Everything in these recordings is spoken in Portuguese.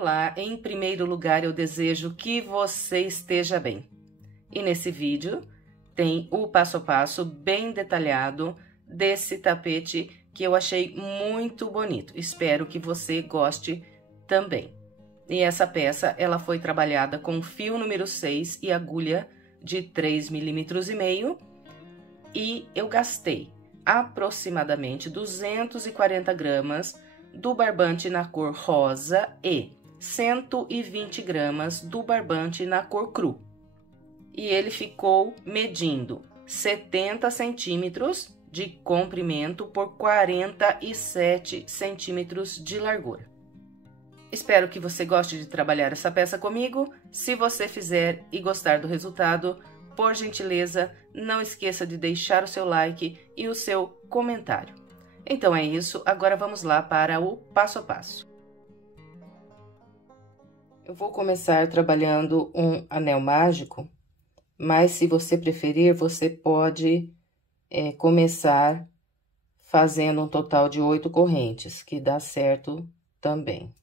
Olá, em primeiro lugar eu desejo que você esteja bem. E nesse vídeo tem o passo a passo bem detalhado desse tapete que eu achei muito bonito. Espero que você goste também. E essa peça, ela foi trabalhada com fio número 6 e agulha de 3,5 milímetros e eu gastei aproximadamente 240 gramas do barbante na cor rosa e 120 gramas do barbante na cor cru. E ele ficou medindo 70 centímetros de comprimento por 47 centímetros de largura. Espero que você goste de trabalhar essa peça comigo. Se você fizer e gostar do resultado, por gentileza, não esqueça de deixar o seu like e o seu comentário. Então é isso, agora vamos lá para o passo a passo. Eu vou começar trabalhando um anel mágico, mas se você preferir, você pode começar fazendo um total de 8 correntes, que dá certo também.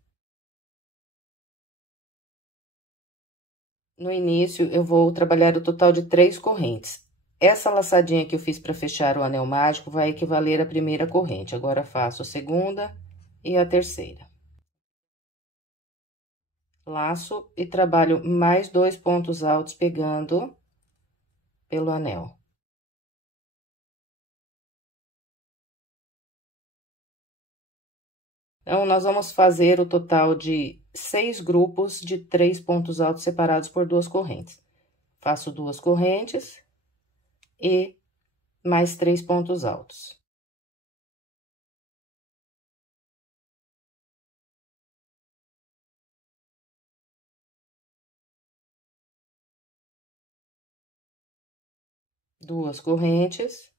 No início, eu vou trabalhar o total de 3 correntes. Essa laçadinha que eu fiz para fechar o anel mágico vai equivaler à primeira corrente. Agora, faço a segunda e a terceira. Laço e trabalho mais 2 pontos altos pegando pelo anel. Então, nós vamos fazer o total de 6 grupos de 3 pontos altos separados por 2 correntes. Faço 2 correntes e mais 3 pontos altos. Duas correntes,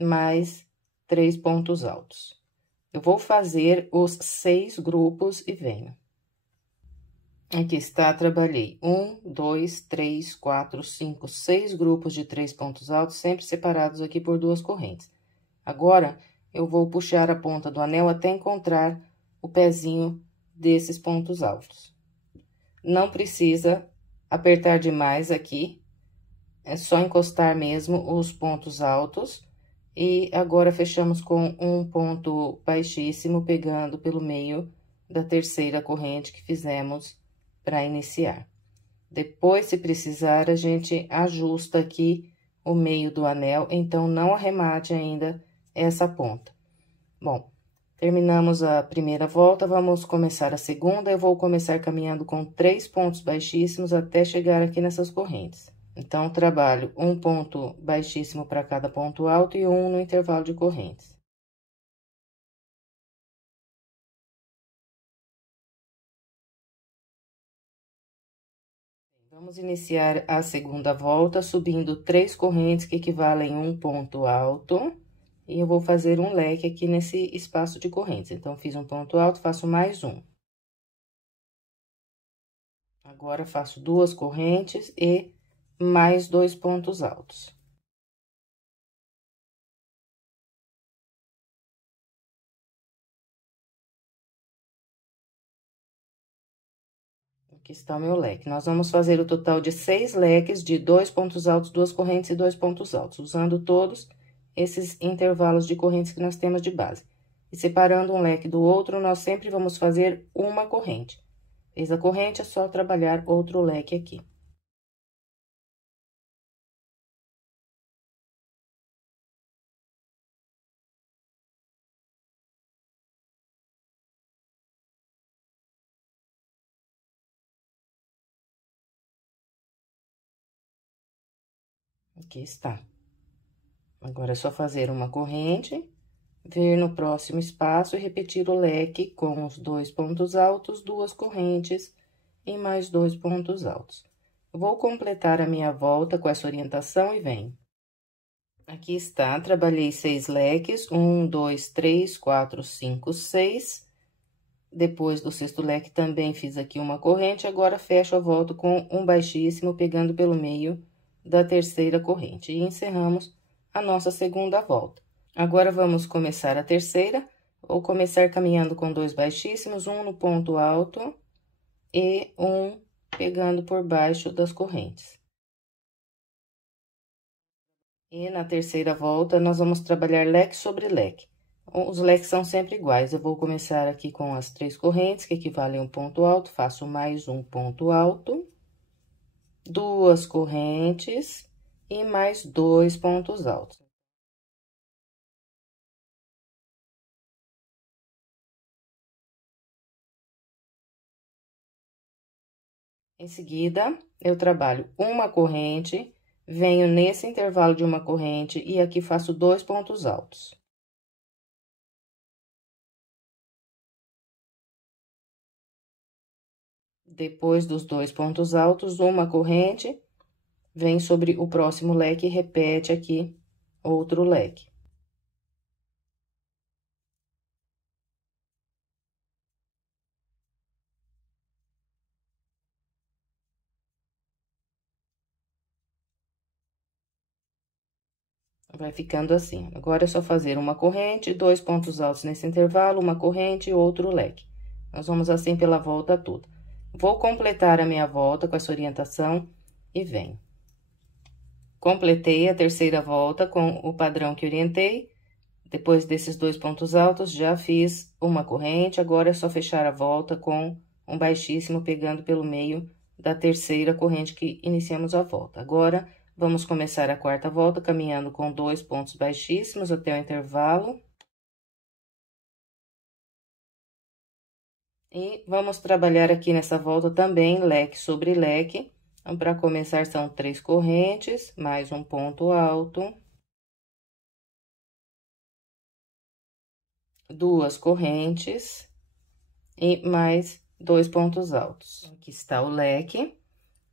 mais 3 pontos altos. Eu vou fazer os 6 grupos e venho. Aqui está, trabalhei 1, 2, 3, 4, 5, 6 grupos de 3 pontos altos, sempre separados aqui por 2 correntes. Agora, eu vou puxar a ponta do anel até encontrar o pezinho desses pontos altos. Não precisa apertar demais aqui, é só encostar mesmo os pontos altos. E agora, fechamos com um ponto baixíssimo, pegando pelo meio da terceira corrente que fizemos para iniciar. Depois, se precisar, a gente ajusta aqui o meio do anel, então, não arremate ainda essa ponta. Bom, terminamos a primeira volta, vamos começar a segunda. Eu vou começar caminhando com 3 pontos baixíssimos até chegar aqui nessas correntes. Então, trabalho um ponto baixíssimo para cada ponto alto e um no intervalo de correntes. Vamos iniciar a segunda volta subindo 3 correntes que equivalem a um ponto alto. E eu vou fazer um leque aqui nesse espaço de correntes. Então, fiz um ponto alto, faço mais um. Agora, faço 2 correntes e mais 2 pontos altos. Aqui está o meu leque. Nós vamos fazer o total de 6 leques de 2 pontos altos, 2 correntes e 2 pontos altos, usando todos esses intervalos de correntes que nós temos de base. E separando um leque do outro, nós sempre vamos fazer uma corrente. Fez a corrente, é só trabalhar outro leque aqui. Aqui está. Agora, é só fazer uma corrente, vir no próximo espaço e repetir o leque com os 2 pontos altos, 2 correntes e mais 2 pontos altos. Eu vou completar a minha volta com essa orientação e venho. Aqui está, trabalhei 6 leques, 1, 2, 3, 4, 5, 6. Depois do 6º leque, também fiz aqui uma corrente, agora fecho a volta com um baixíssimo, pegando pelo meio da terceira corrente. E encerramos a nossa segunda volta. Agora, vamos começar a terceira, Vou começar caminhando com 2 baixíssimos, um no ponto alto e um pegando por baixo das correntes. E na terceira volta, nós vamos trabalhar leque sobre leque. Os leques são sempre iguais. Eu vou começar aqui com as 3 correntes, que equivalem a um ponto alto, faço mais um ponto alto, 2 correntes e mais 2 pontos altos. Em seguida, eu trabalho uma corrente, venho nesse intervalo de uma corrente e aqui faço 2 pontos altos. Depois dos 2 pontos altos, uma corrente, vem sobre o próximo leque e repete aqui outro leque. Vai ficando assim. Agora, é só fazer uma corrente, 2 pontos altos nesse intervalo, uma corrente e outro leque. Nós vamos assim pela volta toda. Vou completar a minha volta com essa orientação e venho. Completei a terceira volta com o padrão que orientei. Depois desses 2 pontos altos, já fiz uma corrente. Agora, é só fechar a volta com um baixíssimo, pegando pelo meio da terceira corrente que iniciamos a volta. Agora, vamos começar a quarta volta, caminhando com 2 pontos baixíssimos até o intervalo. E vamos trabalhar aqui nessa volta também, leque sobre leque. Então, para começar, são 3 correntes, mais um ponto alto. 2 correntes e mais 2 pontos altos. Aqui está o leque.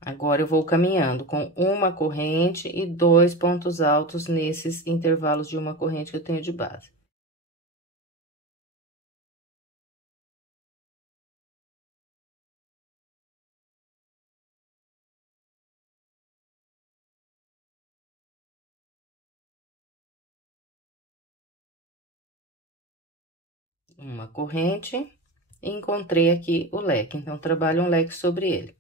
Agora, eu vou caminhando com uma corrente e 2 pontos altos nesses intervalos de uma corrente que eu tenho de base. Uma corrente e encontrei aqui o leque, então, trabalho um leque sobre ele.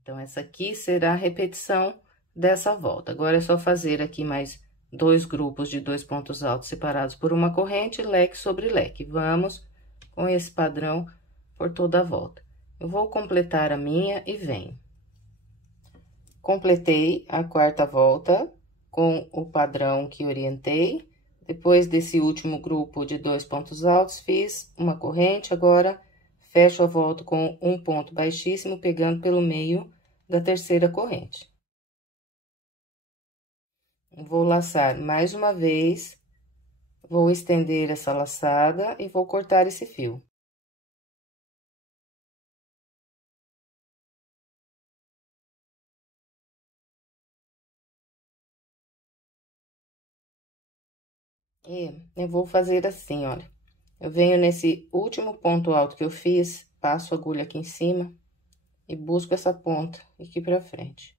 Então, essa aqui será a repetição dessa volta. Agora, é só fazer aqui mais 2 grupos de 2 pontos altos separados por uma corrente, leque sobre leque. Vamos com esse padrão por toda a volta. Eu vou completar a minha e venho. Completei a quarta volta com o padrão que orientei. Depois desse último grupo de 2 pontos altos, fiz uma corrente. Agora, fecho a volta com um ponto baixíssimo, pegando pelo meio da terceira corrente. Vou laçar mais uma vez, vou estender essa laçada e vou cortar esse fio. E eu vou fazer assim, olha. Eu venho nesse último ponto alto que eu fiz, passo a agulha aqui em cima e busco essa ponta aqui pra frente.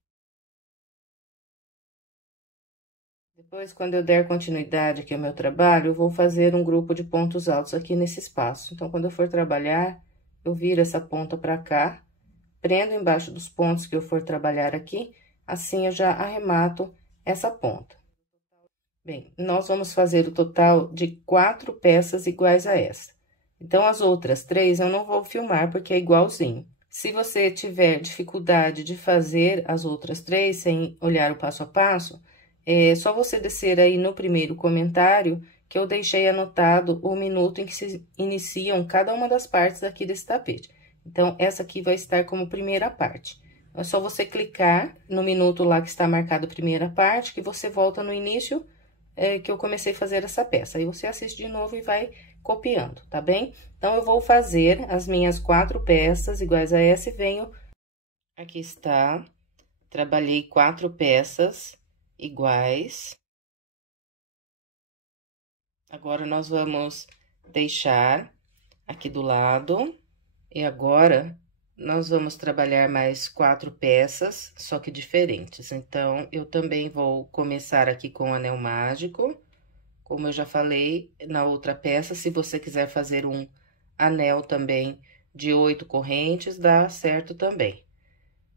Depois, quando eu der continuidade aqui ao meu trabalho, eu vou fazer um grupo de pontos altos aqui nesse espaço. Então, quando eu for trabalhar, eu viro essa ponta pra cá, prendo embaixo dos pontos que eu for trabalhar aqui, assim eu já arremato essa ponta. Bem, nós vamos fazer o total de 4 peças iguais a essa. Então, as outras 3 eu não vou filmar, porque é igualzinho. Se você tiver dificuldade de fazer as outras 3 sem olhar o passo a passo, é só você descer aí no primeiro comentário, que eu deixei anotado o minuto em que se iniciam cada uma das partes aqui desse tapete. Então, essa aqui vai estar como primeira parte. É só você clicar no minuto lá que está marcado primeira parte, que você volta no início que eu comecei a fazer essa peça. Aí, você assiste de novo e vai copiando, tá bem? Então, eu vou fazer as minhas 4 peças iguais a essa e venho... Aqui está, trabalhei 4 peças iguais. Agora, nós vamos deixar aqui do lado. E agora, nós vamos trabalhar mais 4 peças, só que diferentes. Então, eu também vou começar aqui com o anel mágico. Como eu já falei na outra peça, se você quiser fazer um anel também de 8 correntes, dá certo também.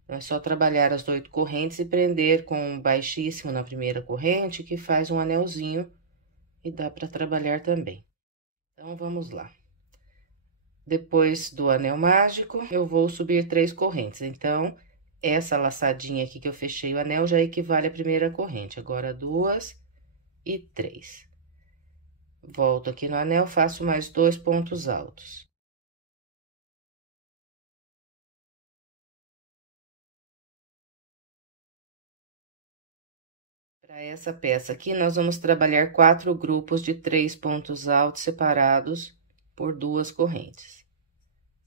É só trabalhar as 8 correntes e prender com um baixíssimo na primeira corrente, que faz um anelzinho e dá para trabalhar também. Então, vamos lá. Depois do anel mágico, eu vou subir 3 correntes. Então, essa laçadinha aqui que eu fechei o anel já equivale à primeira corrente. Agora, 2 e 3. Volto aqui no anel, faço mais 2 pontos altos. Para essa peça aqui, nós vamos trabalhar 4 grupos de 3 pontos altos separados por 2 correntes.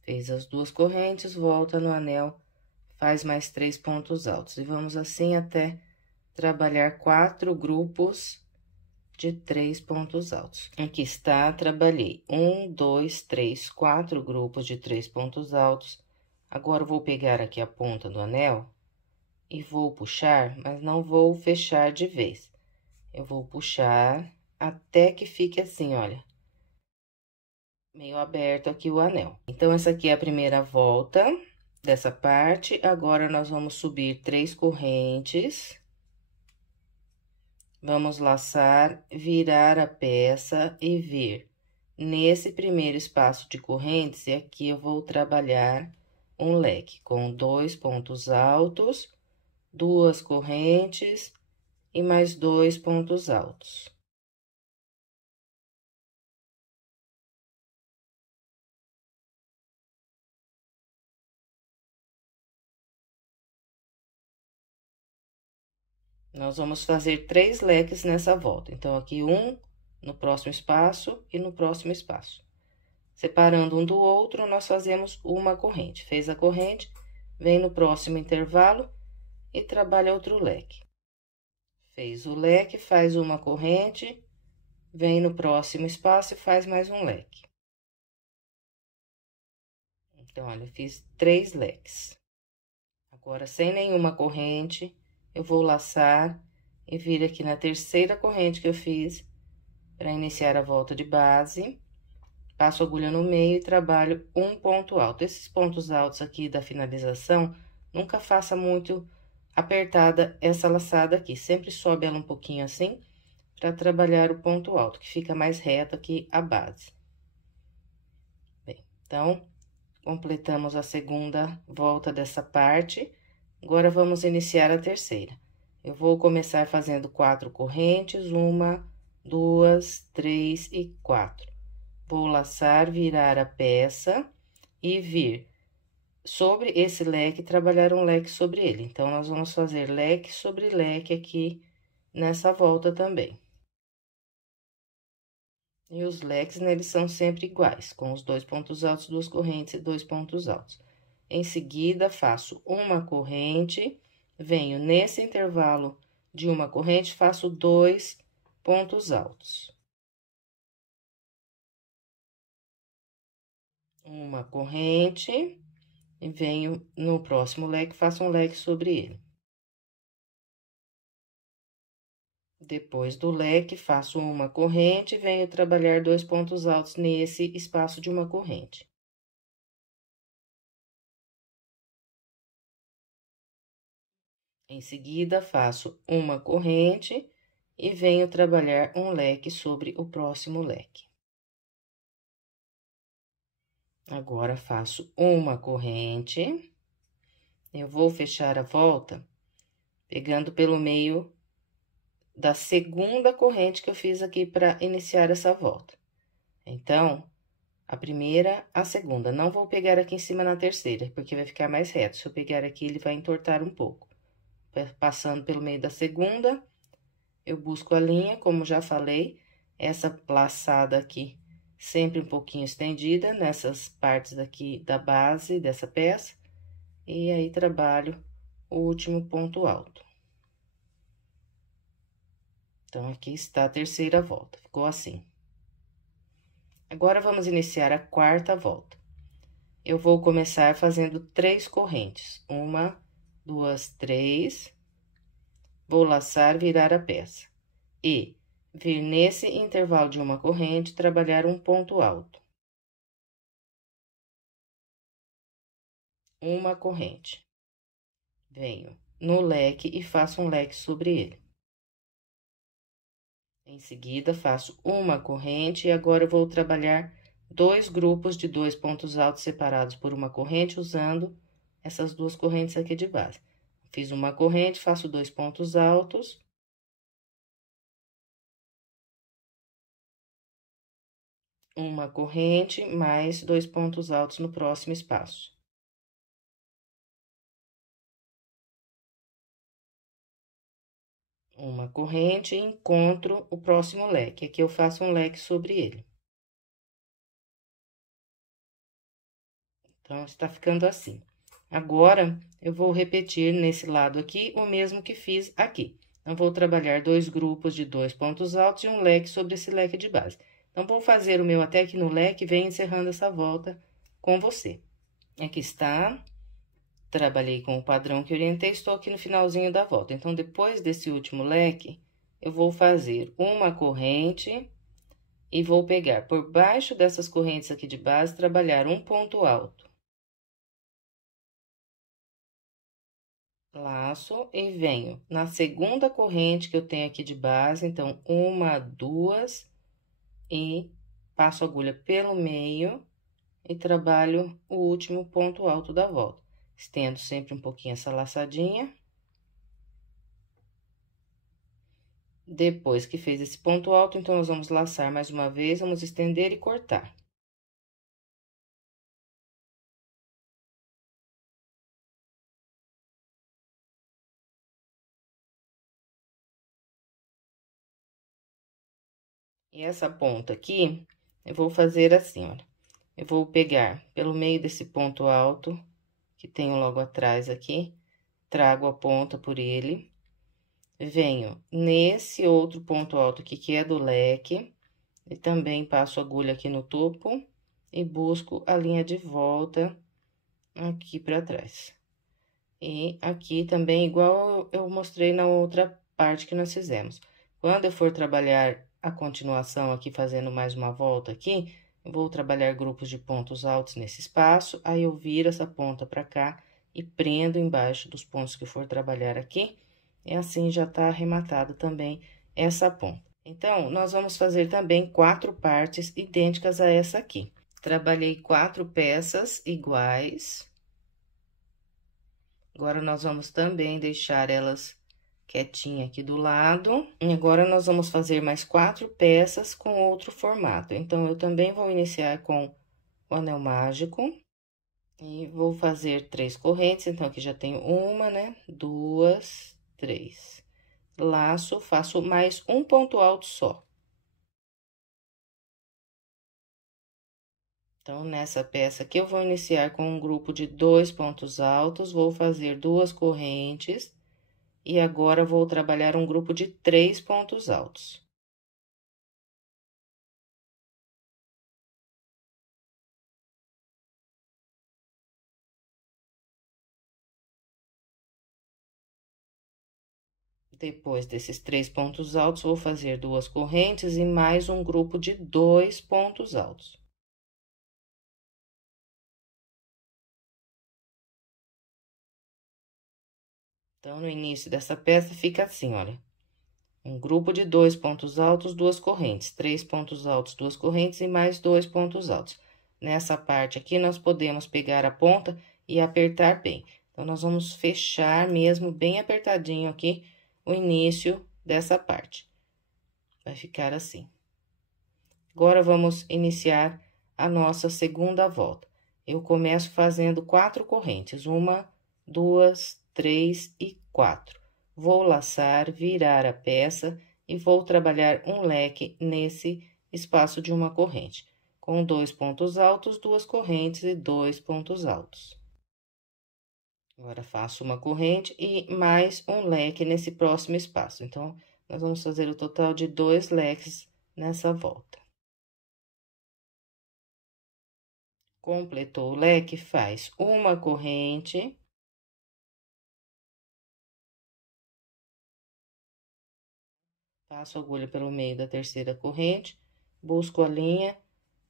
Fez as 2 correntes, volta no anel, faz mais 3 pontos altos. E vamos assim até trabalhar 4 grupos de 3 pontos altos. Aqui está, trabalhei 1, 2, 3, 4 grupos de 3 pontos altos. Agora, vou pegar aqui a ponta do anel e vou puxar, mas não vou fechar de vez. Eu vou puxar até que fique assim, olha, meio aberto aqui o anel. Então, essa aqui é a primeira volta dessa parte. Agora, nós vamos subir 3 correntes. Vamos laçar, virar a peça e vir nesse primeiro espaço de correntes, e aqui eu vou trabalhar um leque com 2 pontos altos, 2 correntes e mais 2 pontos altos. Nós vamos fazer 3 leques nessa volta. Então, aqui um no próximo espaço e no próximo espaço. Separando um do outro, nós fazemos uma corrente. Fez a corrente, vem no próximo intervalo e trabalha outro leque. Fez o leque, faz uma corrente, vem no próximo espaço e faz mais um leque. Então, olha, eu fiz 3 leques. Agora, sem nenhuma corrente, eu vou laçar e vir aqui na terceira corrente que eu fiz para iniciar a volta de base. Passo a agulha no meio e trabalho um ponto alto. Esses pontos altos aqui da finalização, nunca faça muito apertada essa laçada aqui. Sempre sobe ela um pouquinho assim, para trabalhar o ponto alto, que fica mais reto aqui a base. Bem, então, completamos a segunda volta dessa parte. Agora, vamos iniciar a terceira. Eu vou começar fazendo 4 correntes, 1, 2, 3 e 4. Vou laçar, virar a peça e vir sobre esse leque, trabalhar um leque sobre ele. Então, nós vamos fazer leque sobre leque aqui nessa volta também. E os leques, né, eles são sempre iguais, com os 2 pontos altos, 2 correntes e 2 pontos altos. Em seguida, faço uma corrente, venho nesse intervalo de uma corrente, faço 2 pontos altos. Uma corrente, e venho no próximo leque, faço um leque sobre ele. Depois do leque, faço uma corrente, venho trabalhar 2 pontos altos nesse espaço de uma corrente. Em seguida, faço uma corrente e venho trabalhar um leque sobre o próximo leque. Agora, faço uma corrente, eu vou fechar a volta pegando pelo meio da segunda corrente que eu fiz aqui para iniciar essa volta. Então, a primeira, a segunda. Não vou pegar aqui em cima na terceira, porque vai ficar mais reto. Se eu pegar aqui, ele vai entortar um pouco. Passando pelo meio da segunda, eu busco a linha, como já falei, essa laçada aqui sempre um pouquinho estendida nessas partes aqui da base dessa peça, e aí trabalho o último ponto alto. Então, aqui está a terceira volta, ficou assim. Agora, vamos iniciar a quarta volta. Eu vou começar fazendo 3 correntes. 1, 2, 3. Vou laçar, virar a peça. E vir nesse intervalo de uma corrente, trabalhar um ponto alto. Uma corrente. Venho no leque e faço um leque sobre ele. Em seguida, faço uma corrente e agora eu vou trabalhar 2 grupos de 2 pontos altos separados por uma corrente, usando essas 2 correntes aqui de base. Fiz uma corrente, faço 2 pontos altos. Uma corrente, mais 2 pontos altos no próximo espaço. Uma corrente e encontro o próximo leque. Aqui eu faço um leque sobre ele. Então, está ficando assim. Agora, eu vou repetir nesse lado aqui o mesmo que fiz aqui. Então, vou trabalhar 2 grupos de 2 pontos altos e um leque sobre esse leque de base. Então, vou fazer o meu até aqui no leque e venho encerrando essa volta com você. Aqui está. Trabalhei com o padrão que orientei, estou aqui no finalzinho da volta. Então, depois desse último leque, eu vou fazer uma corrente e vou pegar por baixo dessas correntes aqui de base, trabalhar um ponto alto. Laço e venho na segunda corrente que eu tenho aqui de base, então, 1, 2, e passo a agulha pelo meio e trabalho o último ponto alto da volta. Estendo sempre um pouquinho essa laçadinha. Depois que fez esse ponto alto, então, nós vamos laçar mais uma vez, vamos estender e cortar. E essa ponta aqui, eu vou fazer assim, olha. Eu vou pegar pelo meio desse ponto alto, que tenho logo atrás aqui, trago a ponta por ele, venho nesse outro ponto alto aqui, que é do leque, e também passo a agulha aqui no topo, e busco a linha de volta aqui pra trás. E aqui também, igual eu mostrei na outra parte que nós fizemos. Quando eu for trabalhar a continuação aqui, fazendo mais uma volta aqui, vou trabalhar grupos de pontos altos nesse espaço, aí eu viro essa ponta pra cá e prendo embaixo dos pontos que eu for trabalhar aqui, e assim já tá arrematado também essa ponta. Então, nós vamos fazer também 4 partes idênticas a essa aqui. Trabalhei 4 peças iguais. Agora, nós vamos também deixar elas quietinha aqui do lado. E agora, nós vamos fazer mais 4 peças com outro formato. Então, eu também vou iniciar com o anel mágico. E vou fazer 3 correntes. Então, aqui já tenho uma, né? 2, 3. Laço, faço mais um ponto alto só. Então, nessa peça aqui, eu vou iniciar com um grupo de 2 pontos altos, vou fazer 2 correntes, e agora vou trabalhar um grupo de 3 pontos altos. Depois desses 3 pontos altos, vou fazer 2 correntes e mais um grupo de 2 pontos altos. Então, no início dessa peça, fica assim, olha. Um grupo de 2 pontos altos, 2 correntes, 3 pontos altos, 2 correntes e mais 2 pontos altos. Nessa parte aqui, nós podemos pegar a ponta e apertar bem. Então, nós vamos fechar mesmo bem apertadinho aqui o início dessa parte. Vai ficar assim. Agora, vamos iniciar a nossa segunda volta. Eu começo fazendo 4 correntes, 1, 2, 3 e 4. Vou laçar, virar a peça e vou trabalhar um leque nesse espaço de uma corrente, com 2 pontos altos, 2 correntes e 2 pontos altos. Agora, faço uma corrente e mais um leque nesse próximo espaço. Então, nós vamos fazer o total de 2 leques nessa volta. Completou o leque, faz uma corrente. Passo a agulha pelo meio da terceira corrente, busco a linha,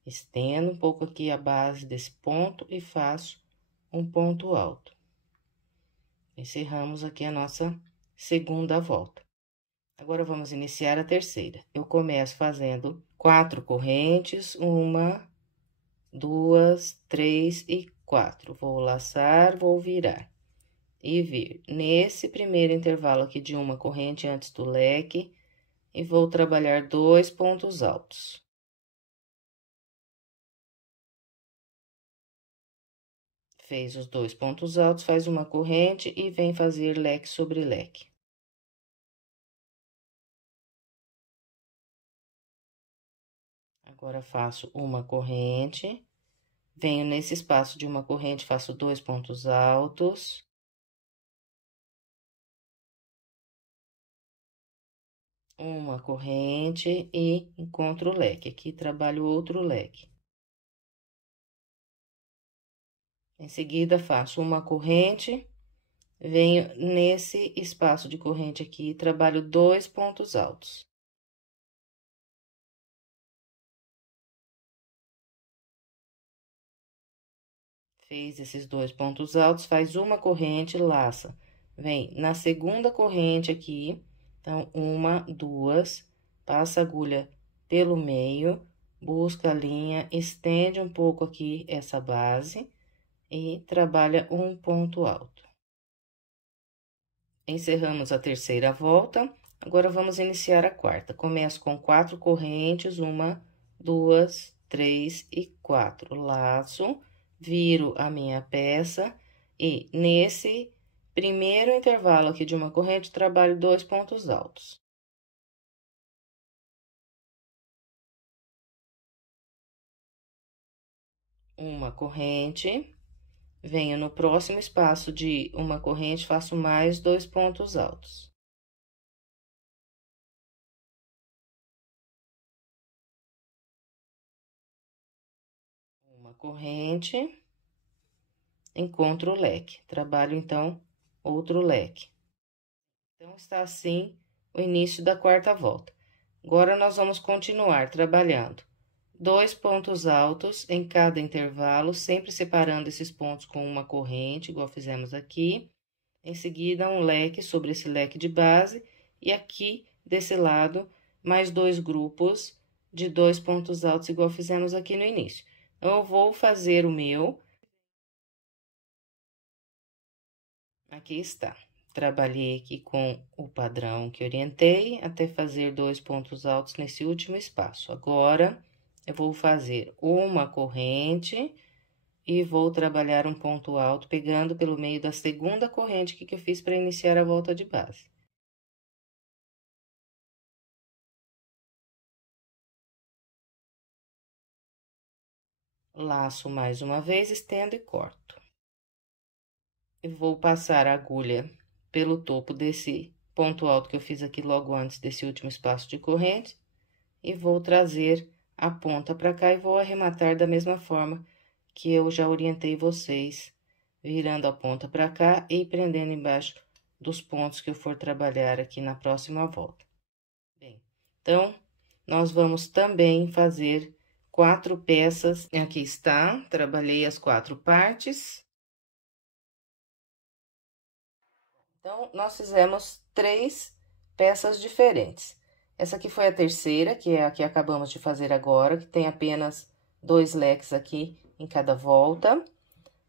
estendo um pouco aqui a base desse ponto e faço um ponto alto. Encerramos aqui a nossa segunda volta. Agora, vamos iniciar a terceira. Eu começo fazendo 4 correntes, 1, 2, 3 e 4. Vou laçar, vou virar e vir nesse primeiro intervalo aqui de uma corrente antes do leque e vou trabalhar 2 pontos altos. Fez os 2 pontos altos, faz uma corrente e vem fazer leque sobre leque. Agora, faço uma corrente, venho nesse espaço de uma corrente, faço 2 pontos altos. Uma corrente e encontro o leque. Aqui, trabalho outro leque. Em seguida, faço uma corrente, venho nesse espaço de corrente aqui, trabalho 2 pontos altos. Fez esses 2 pontos altos, faz uma corrente, laça. Vem na segunda corrente aqui, então, 1, 2, passa a agulha pelo meio, busca a linha, estende um pouco aqui essa base e trabalha um ponto alto. Encerramos a terceira volta, agora vamos iniciar a quarta. Começo com 4 correntes, 1, 2, 3 e 4. Laço, viro a minha peça e nesse primeiro intervalo aqui de uma corrente, trabalho 2 pontos altos. Uma corrente, venho no próximo espaço de uma corrente, faço mais 2 pontos altos. Uma corrente, encontro o leque, trabalho então outro leque. Então, está assim o início da quarta volta. Agora, nós vamos continuar trabalhando 2 pontos altos em cada intervalo, sempre separando esses pontos com uma corrente, igual fizemos aqui. Em seguida, um leque sobre esse leque de base, e aqui, desse lado, mais 2 grupos de 2 pontos altos, igual fizemos aqui no início. Então, eu vou fazer o meu. Aqui está. Trabalhei aqui com o padrão que orientei, até fazer 2 pontos altos nesse último espaço. Agora, eu vou fazer uma corrente e vou trabalhar um ponto alto, pegando pelo meio da segunda corrente que eu fiz para iniciar a volta de base. Laço mais uma vez, estendo e corto. Eu vou passar a agulha pelo topo desse ponto alto que eu fiz aqui logo antes desse último espaço de corrente e vou trazer a ponta para cá e vou arrematar da mesma forma que eu já orientei vocês, virando a ponta para cá e prendendo embaixo dos pontos que eu for trabalhar aqui na próxima volta. Bem, então, nós vamos também fazer 4 peças. Aqui está, trabalhei as 4 partes. Então, nós fizemos 3 peças diferentes. Essa aqui foi a terceira, que é a que acabamos de fazer agora, que tem apenas 2 leques aqui em cada volta.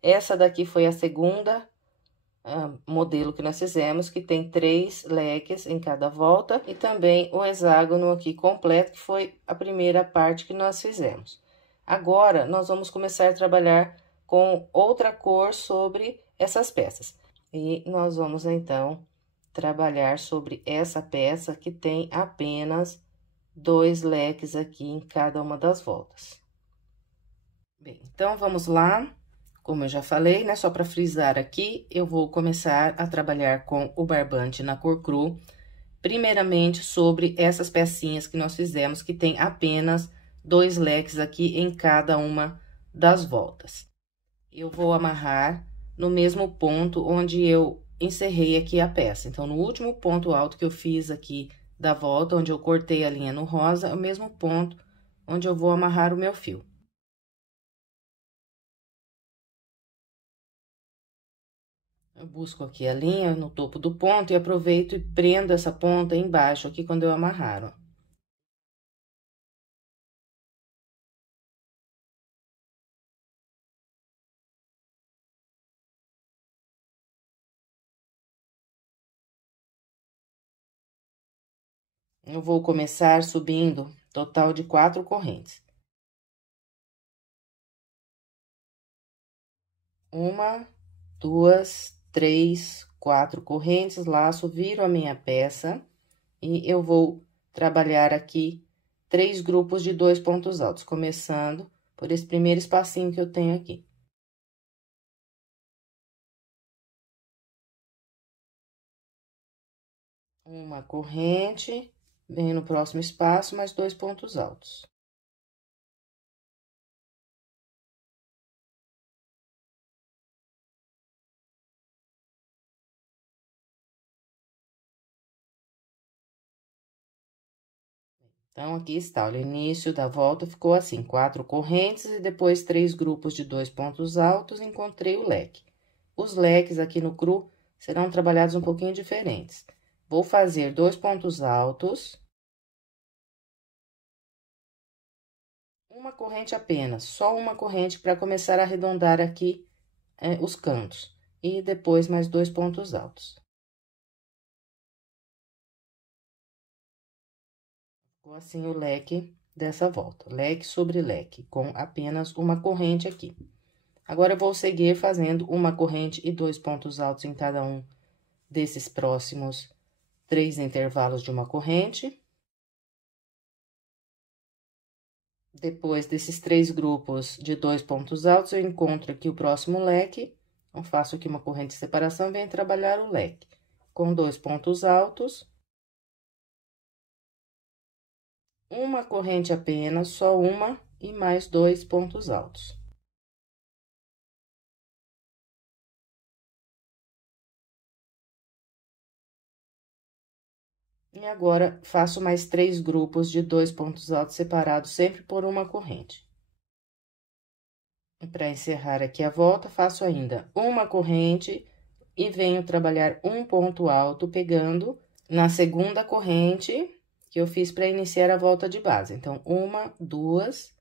Essa daqui foi a segunda modelo que nós fizemos, que tem 3 leques em cada volta. E também o hexágono aqui completo, que foi a primeira parte que nós fizemos. Agora, nós vamos começar a trabalhar com outra cor sobre essas peças. E nós vamos, então, trabalhar sobre essa peça que tem apenas 2 leques aqui em cada uma das voltas. Bem, então, vamos lá. Como eu já falei, né, só para frisar aqui, eu vou começar a trabalhar com o barbante na cor cru, primeiramente sobre essas pecinhas que nós fizemos, que tem apenas 2 leques aqui em cada uma das voltas. Eu vou amarrar no mesmo ponto onde eu encerrei aqui a peça. Então, no último ponto alto que eu fiz aqui da volta, onde eu cortei a linha no rosa, é o mesmo ponto onde eu vou amarrar o meu fio. Eu busco aqui a linha no topo do ponto e aproveito e prendo essa ponta embaixo aqui quando eu amarrar, ó. Eu vou começar subindo total de 4 correntes. Uma, duas, três, 4 correntes, laço, viro a minha peça e eu vou trabalhar aqui 3 grupos de 2 pontos altos, começando por esse primeiro espacinho que eu tenho aqui. Uma corrente, venho no próximo espaço, mais 2 pontos altos. Então, aqui está, olha, o início da volta ficou assim, 4 correntes e depois 3 grupos de 2 pontos altos, encontrei o leque. Os leques aqui no cru serão trabalhados um pouquinho diferentes. Vou fazer 2 pontos altos, uma corrente apenas, só uma corrente para começar a arredondar aqui os cantos. E depois mais 2 pontos altos. Ficou assim o leque dessa volta, leque sobre leque, com apenas uma corrente aqui. Agora, eu vou seguir fazendo uma corrente e 2 pontos altos em cada um desses próximos 3 intervalos de uma corrente. Depois desses 3 grupos de 2 pontos altos, eu encontro aqui o próximo leque. Então, faço aqui uma corrente de separação e venho trabalhar o leque com 2 pontos altos. Uma corrente apenas, só uma e mais 2 pontos altos. E agora, faço mais 3 grupos de 2 pontos altos separados sempre por uma corrente. E para encerrar aqui a volta, faço ainda uma corrente e venho trabalhar um ponto alto, pegando na segunda corrente que eu fiz para iniciar a volta de base. Então, uma, duas.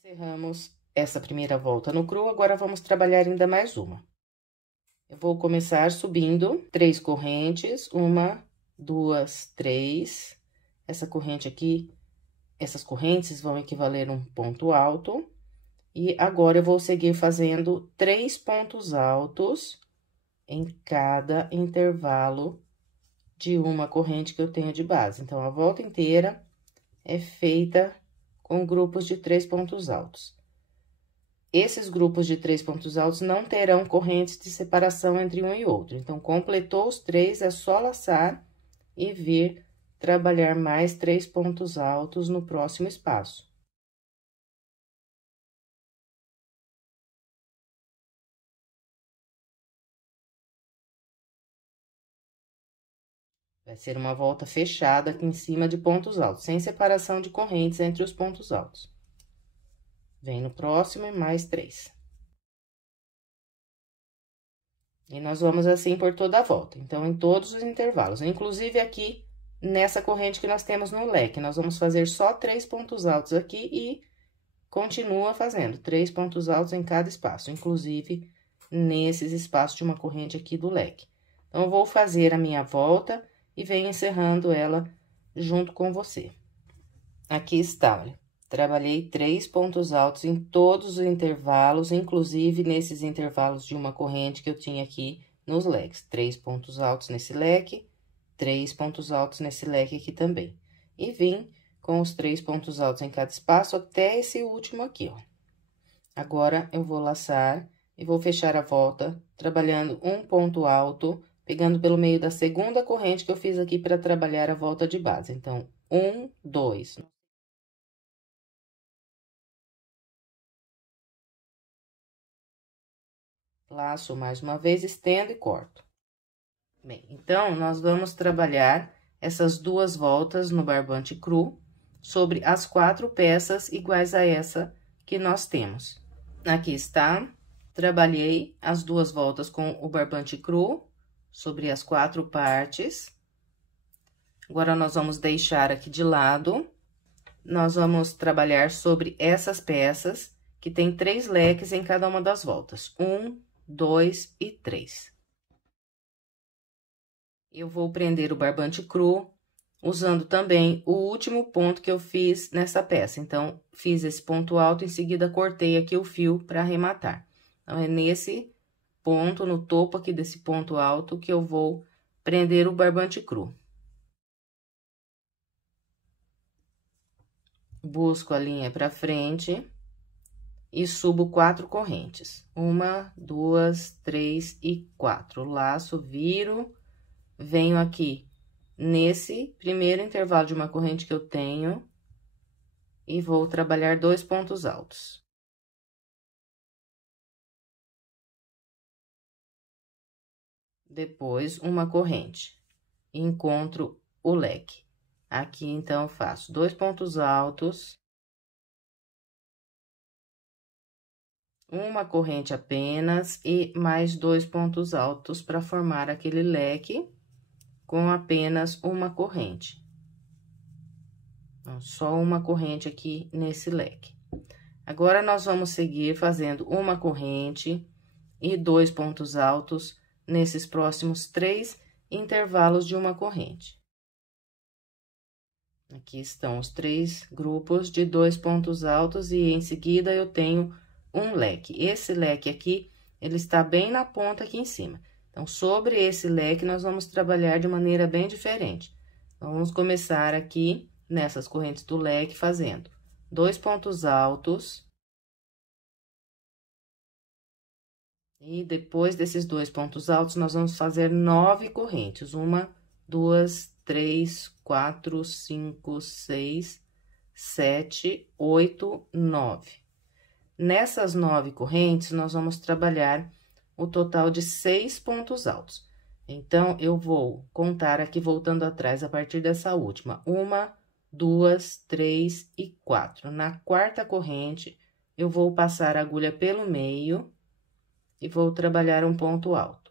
Encerramos essa primeira volta no cru, agora vamos trabalhar ainda mais uma. Eu vou começar subindo 3 correntes, uma, duas, 3. Essa corrente aqui, essas correntes vão equivaler um ponto alto. E agora, eu vou seguir fazendo 3 pontos altos em cada intervalo de uma corrente que eu tenho de base. Então, a volta inteira é feita com grupos de 3 pontos altos. Esses grupos de 3 pontos altos não terão correntes de separação entre um e outro. Então, completou os 3, é só laçar e vir trabalhar mais 3 pontos altos no próximo espaço. Vai ser uma volta fechada aqui em cima de pontos altos, sem separação de correntes entre os pontos altos. Vem no próximo e mais 3. E nós vamos assim por toda a volta. Então, em todos os intervalos, inclusive aqui nessa corrente que nós temos no leque, nós vamos fazer só 3 pontos altos aqui e continua fazendo 3 pontos altos em cada espaço, inclusive nesses espaços de uma corrente aqui do leque. Então, eu vou fazer a minha volta e venho encerrando ela junto com você. Aqui está, olha. Trabalhei 3 pontos altos em todos os intervalos, inclusive nesses intervalos de uma corrente que eu tinha aqui nos leques. 3 pontos altos nesse leque, 3 pontos altos nesse leque aqui também. E vim com os 3 pontos altos em cada espaço até esse último aqui, ó. Agora, eu vou laçar e vou fechar a volta, trabalhando um ponto alto, pegando pelo meio da segunda corrente que eu fiz aqui para trabalhar a volta de base. Então, 1, 2. Laço mais uma vez, estendo e corto. Bem, então, nós vamos trabalhar essas duas voltas no barbante cru sobre as 4 peças iguais a essa que nós temos. Aqui está, trabalhei as duas voltas com o barbante cru sobre as 4 partes. Agora, nós vamos deixar aqui de lado. Nós vamos trabalhar sobre essas peças, que tem 3 leques em cada uma das voltas. 1, 2 e 3. Eu vou prender o barbante cru, usando também o último ponto que eu fiz nessa peça. Então, fiz esse ponto alto, em seguida, cortei aqui o fio para arrematar. Então, é nesse ponto, no topo aqui desse ponto alto, que eu vou prender o barbante cru. Busco a linha pra frente e subo 4 correntes. 1, 2, 3 e 4. Laço, viro, venho aqui nesse primeiro intervalo de uma corrente que eu tenho e vou trabalhar 2 pontos altos. Depois, uma corrente. Encontro o leque. Aqui, então, faço 2 pontos altos. Uma corrente apenas e mais 2 pontos altos para formar aquele leque com apenas uma corrente. Então, só uma corrente aqui nesse leque. Agora, nós vamos seguir fazendo uma corrente e 2 pontos altos nesses próximos 3 intervalos de uma corrente. Aqui estão os 3 grupos de 2 pontos altos e em seguida eu tenho um leque. Esse leque aqui, ele está bem na ponta aqui em cima. Então, sobre esse leque, nós vamos trabalhar de maneira bem diferente. Então, vamos começar aqui nessas correntes do leque, fazendo 2 pontos altos. E depois desses 2 pontos altos, nós vamos fazer 9 correntes. 1, 2, 3, 4, 5, 6, 7, 8, 9. Nessas 9 correntes, nós vamos trabalhar o total de 6 pontos altos. Então, eu vou contar aqui, voltando atrás, a partir dessa última. 1, 2, 3 e 4. Na quarta corrente, eu vou passar a agulha pelo meio e vou trabalhar um ponto alto.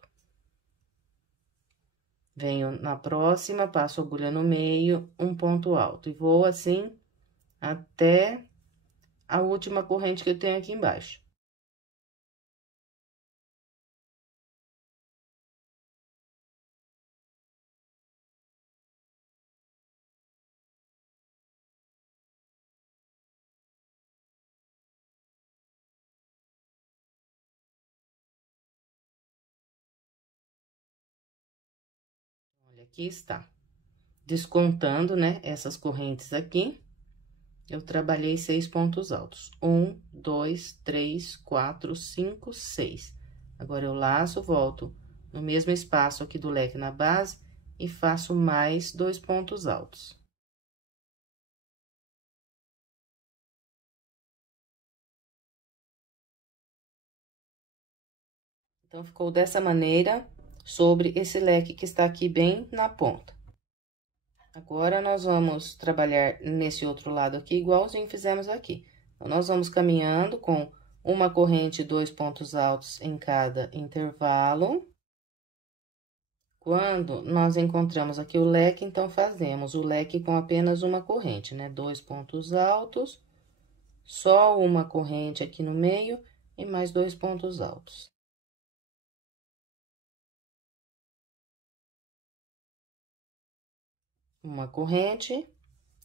Venho na próxima, passo a agulha no meio, um ponto alto. E vou assim até a última corrente que eu tenho aqui embaixo. Olha, aqui está. Descontando, né, essas correntes aqui, eu trabalhei 6 pontos altos. 1, 2, 3, 4, 5, 6. Agora, eu laço, volto no mesmo espaço aqui do leque na base e faço mais 2 pontos altos. Então, ficou dessa maneira sobre esse leque que está aqui bem na ponta. Agora, nós vamos trabalhar nesse outro lado aqui, igualzinho fizemos aqui. Então, nós vamos caminhando com uma corrente e 2 pontos altos em cada intervalo. Quando nós encontramos aqui o leque, então, fazemos o leque com apenas uma corrente, né? 2 pontos altos, só uma corrente aqui no meio e mais 2 pontos altos. Uma corrente,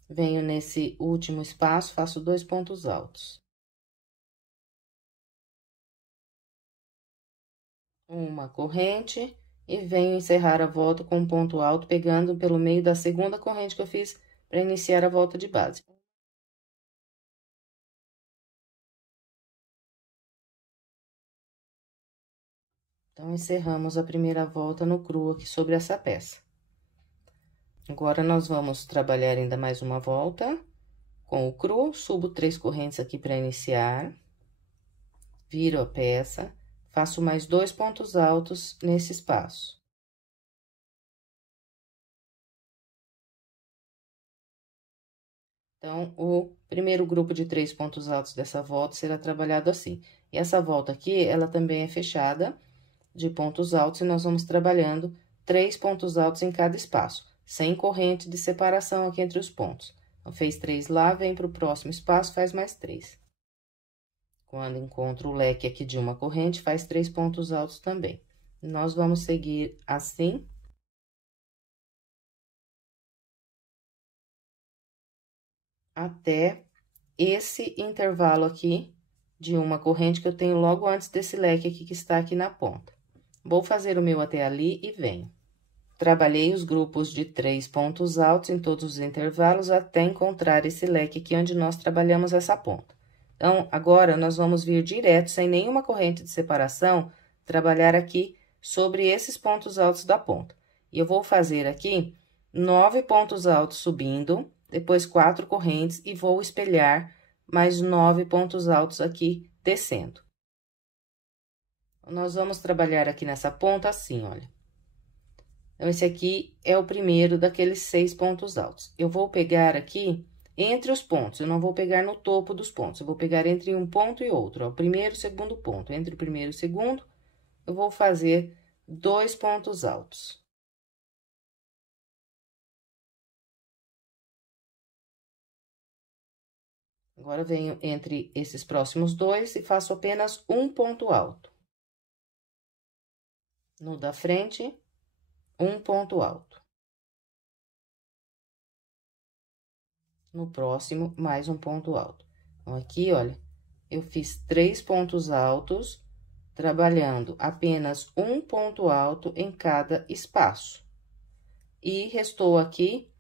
venho nesse último espaço, faço 2 pontos altos. Uma corrente e venho encerrar a volta com um ponto alto, pegando pelo meio da segunda corrente que eu fiz para iniciar a volta de base. Então, encerramos a primeira volta no cru aqui sobre essa peça. Agora, nós vamos trabalhar ainda mais uma volta com o cru, subo 3 correntes aqui para iniciar, viro a peça, faço mais 2 pontos altos nesse espaço. Então, o primeiro grupo de 3 pontos altos dessa volta será trabalhado assim. E essa volta aqui, ela também é fechada de pontos altos, e nós vamos trabalhando 3 pontos altos em cada espaço, sem corrente de separação aqui entre os pontos. Então, fez 3 lá, vem para o próximo espaço, faz mais 3. Quando encontra o leque aqui de uma corrente, faz 3 pontos altos também. Nós vamos seguir assim. Até esse intervalo aqui de uma corrente que eu tenho logo antes desse leque aqui que está aqui na ponta. Vou fazer o meu até ali e venho. Trabalhei os grupos de 3 pontos altos em todos os intervalos até encontrar esse leque aqui onde nós trabalhamos essa ponta. Então, agora, nós vamos vir direto, sem nenhuma corrente de separação, trabalhar aqui sobre esses pontos altos da ponta. E eu vou fazer aqui 9 pontos altos subindo, depois 4 correntes e vou espelhar mais 9 pontos altos aqui descendo. Nós vamos trabalhar aqui nessa ponta assim, olha. Então, esse aqui é o primeiro daqueles 6 pontos altos. Eu vou pegar aqui entre os pontos, eu não vou pegar no topo dos pontos, eu vou pegar entre um ponto e outro, ó, o primeiro e o segundo ponto. Entre o primeiro e o segundo, eu vou fazer 2 pontos altos. Agora, venho entre esses próximos dois e faço apenas um ponto alto. No da frente, um ponto alto. No próximo, mais um ponto alto. Então, aqui, olha, eu fiz 3 pontos altos, trabalhando apenas um ponto alto em cada espaço. E restou aqui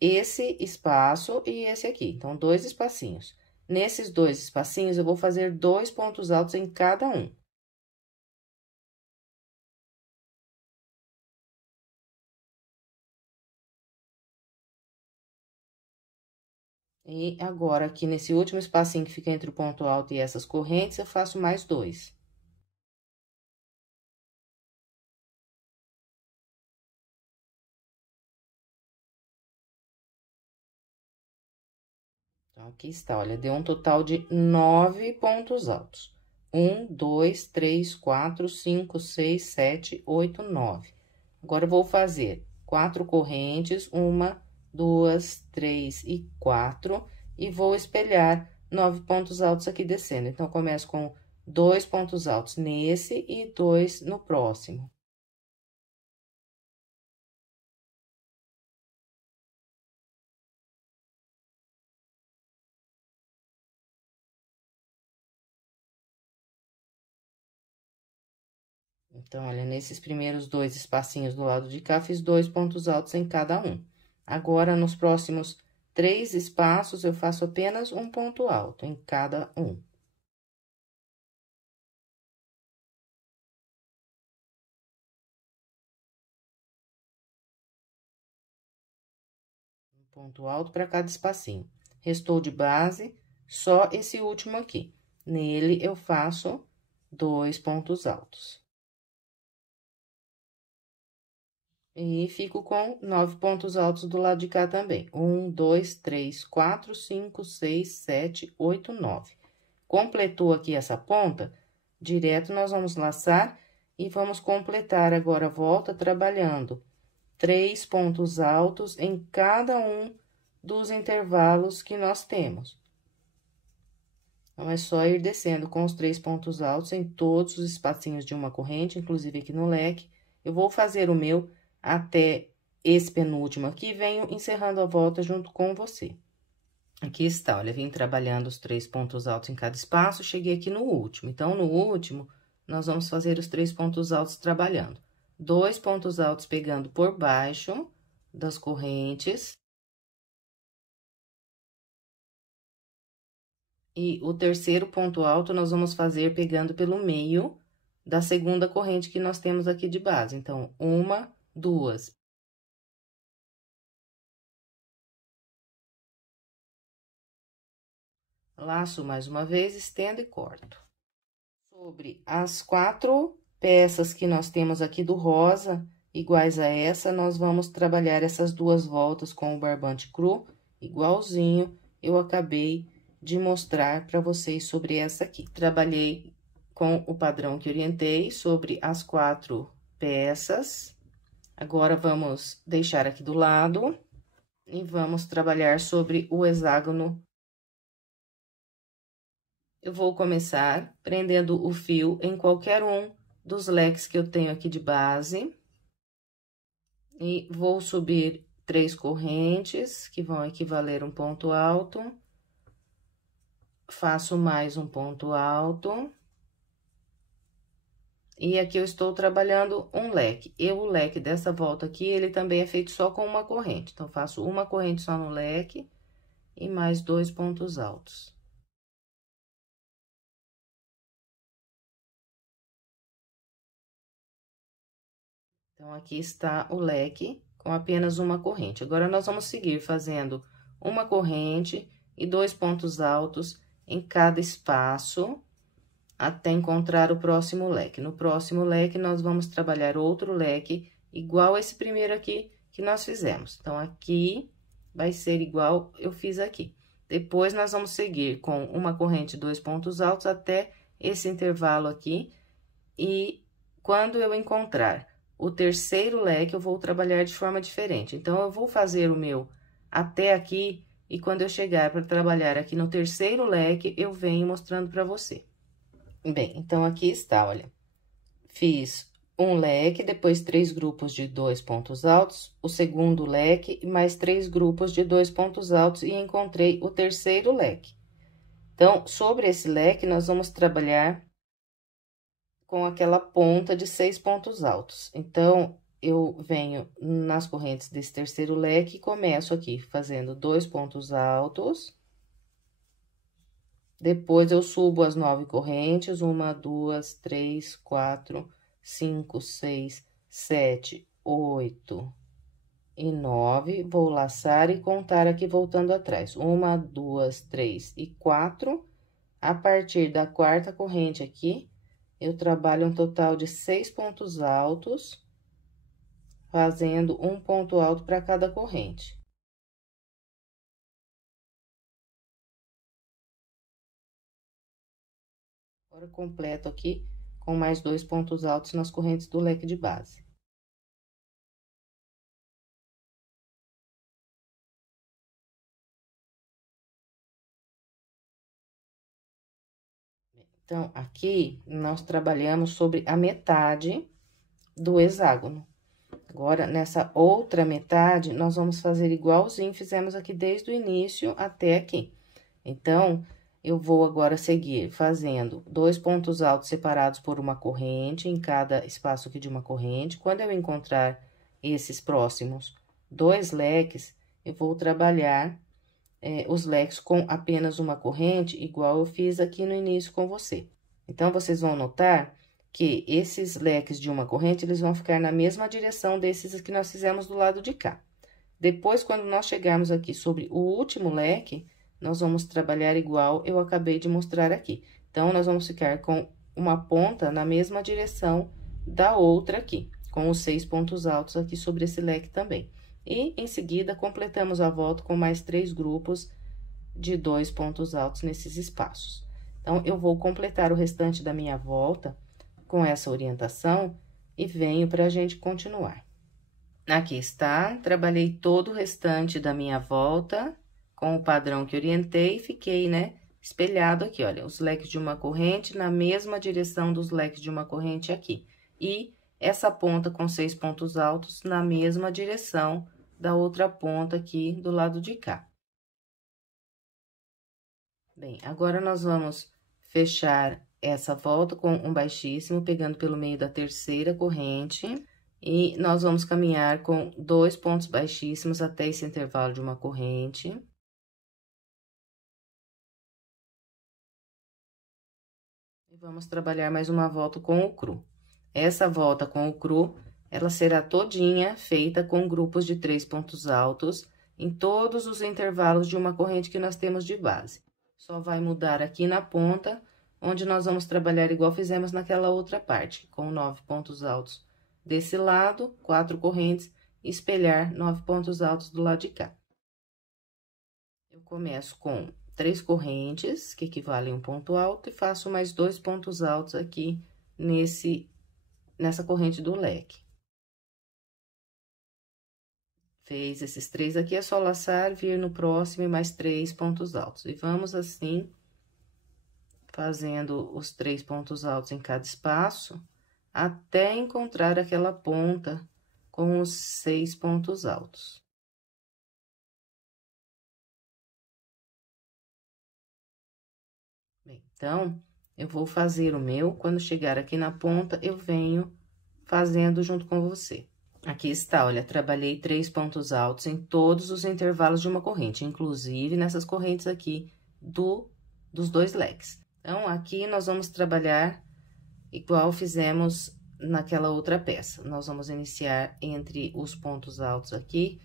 esse espaço e esse aqui. Então, 2 espacinhos. Nesses 2 espacinhos, eu vou fazer 2 pontos altos em cada um. E agora, aqui nesse último espacinho que fica entre o ponto alto e essas correntes, eu faço mais 2. Então, aqui está, olha, deu um total de 9 pontos altos. 1, 2, 3, 4, 5, 6, 7, 8, 9. Agora, eu vou fazer 4 correntes, 1, 2, 3 e 4, e vou espelhar 9 pontos altos aqui descendo. Então, começo com 2 pontos altos nesse e 2 no próximo. Então, olha, nesses primeiros 2 espacinhos do lado de cá, fiz 2 pontos altos em cada um. Agora, nos próximos 3 espaços, eu faço apenas um ponto alto em cada um. Um ponto alto para cada espacinho. Restou de base só esse último aqui. Nele, eu faço 2 pontos altos. E fico com 9 pontos altos do lado de cá também. 1, 2, 3, 4, 5, 6, 7, 8, 9. Completou aqui essa ponta, direto nós vamos laçar e vamos completar agora a volta trabalhando 3 pontos altos em cada um dos intervalos que nós temos. Então, é só ir descendo com os 3 pontos altos em todos os espacinhos de uma corrente, inclusive aqui no leque. Eu vou fazer o meu até esse penúltimo aqui, venho encerrando a volta junto com você. Aqui está, olha, vim trabalhando os 3 pontos altos em cada espaço, cheguei aqui no último. Então, no último, nós vamos fazer os 3 pontos altos trabalhando. 2 pontos altos pegando por baixo das correntes. E o terceiro ponto alto, nós vamos fazer pegando pelo meio da segunda corrente que nós temos aqui de base. Então, uma, duas. Laço mais uma vez, estendo e corto. Sobre as 4 peças que nós temos aqui do rosa, iguais a essa, nós vamos trabalhar essas 2 voltas com o barbante cru, igualzinho eu acabei de mostrar para vocês sobre essa aqui. Trabalhei com o padrão que orientei sobre as 4 peças. Agora, vamos deixar aqui do lado e vamos trabalhar sobre o hexágono. Eu vou começar prendendo o fio em qualquer um dos leques que eu tenho aqui de base. E vou subir 3 correntes, que vão equivaler um ponto alto. Faço mais um ponto alto. E aqui eu estou trabalhando um leque. O leque dessa volta aqui, ele também é feito só com uma corrente. Então, faço uma corrente só no leque e mais 2 pontos altos. Então, aqui está o leque com apenas uma corrente. Agora, nós vamos seguir fazendo uma corrente e 2 pontos altos em cada espaço, até encontrar o próximo leque. No próximo leque, nós vamos trabalhar outro leque igual a esse primeiro aqui que nós fizemos. Então, aqui vai ser igual eu fiz aqui. Depois, nós vamos seguir com uma corrente e 2 pontos altos até esse intervalo aqui. E quando eu encontrar o terceiro leque, eu vou trabalhar de forma diferente. Então, eu vou fazer o meu até aqui, e quando eu chegar para trabalhar aqui no terceiro leque, eu venho mostrando para você. Bem, então, aqui está, olha. Fiz um leque, depois 3 grupos de 2 pontos altos, o segundo leque, e mais 3 grupos de 2 pontos altos, e encontrei o terceiro leque. Então, sobre esse leque, nós vamos trabalhar com aquela ponta de 6 pontos altos. Então, eu venho nas correntes desse terceiro leque e começo aqui fazendo 2 pontos altos. Depois, eu subo as 9 correntes, 1, 2, 3, 4, 5, 6, 7, 8 e 9. Vou laçar e contar aqui voltando atrás. 1, 2, 3 e 4. A partir da quarta corrente aqui, eu trabalho um total de 6 pontos altos, fazendo um ponto alto para cada corrente. Agora, completo aqui com mais 2 pontos altos nas correntes do leque de base. Então, aqui, nós trabalhamos sobre a metade do hexágono. Agora, nessa outra metade, nós vamos fazer igualzinho fizemos aqui desde o início até aqui. Então, eu vou agora seguir fazendo 2 pontos altos separados por uma corrente, em cada espaço aqui de uma corrente. Quando eu encontrar esses próximos 2 leques, eu vou trabalhar os leques com apenas uma corrente, igual eu fiz aqui no início com você. Então, vocês vão notar que esses leques de uma corrente, eles vão ficar na mesma direção desses que nós fizemos do lado de cá. Depois, quando nós chegarmos aqui sobre o último leque, nós vamos trabalhar igual eu acabei de mostrar aqui. Então, nós vamos ficar com uma ponta na mesma direção da outra aqui, com os 6 pontos altos aqui sobre esse leque também. E, em seguida, completamos a volta com mais 3 grupos de 2 pontos altos nesses espaços. Então, eu vou completar o restante da minha volta com essa orientação e venho para a gente continuar. Aqui está, trabalhei todo o restante da minha volta com o padrão que orientei e fiquei, né, espelhado aqui, olha, os leques de uma corrente na mesma direção dos leques de uma corrente aqui. E essa ponta com 6 pontos altos na mesma direção da outra ponta aqui do lado de cá. Bem, agora nós vamos fechar essa volta com um baixíssimo, pegando pelo meio da terceira corrente, e nós vamos caminhar com 2 pontos baixíssimos até esse intervalo de uma corrente. Vamos trabalhar mais uma volta com o cru. Essa volta com o cru, ela será todinha feita com grupos de 3 pontos altos em todos os intervalos de uma corrente que nós temos de base. Só vai mudar aqui na ponta, onde nós vamos trabalhar igual fizemos naquela outra parte, com 9 pontos altos desse lado, 4 correntes, e espelhar 9 pontos altos do lado de cá. Eu começo com 3 correntes, que equivalem a um ponto alto, e faço mais 2 pontos altos aqui nessa corrente do leque. Fez esses 3 aqui, é só laçar, vir no próximo e mais 3 pontos altos. E vamos assim, fazendo os 3 pontos altos em cada espaço, até encontrar aquela ponta com os 6 pontos altos. Bem, então, eu vou fazer o meu, quando chegar aqui na ponta, eu venho fazendo junto com você. Aqui está, olha, trabalhei 3 pontos altos em todos os intervalos de uma corrente, inclusive nessas correntes aqui dos 2 leques. Então, aqui nós vamos trabalhar igual fizemos naquela outra peça. Nós vamos iniciar entre os pontos altos aqui,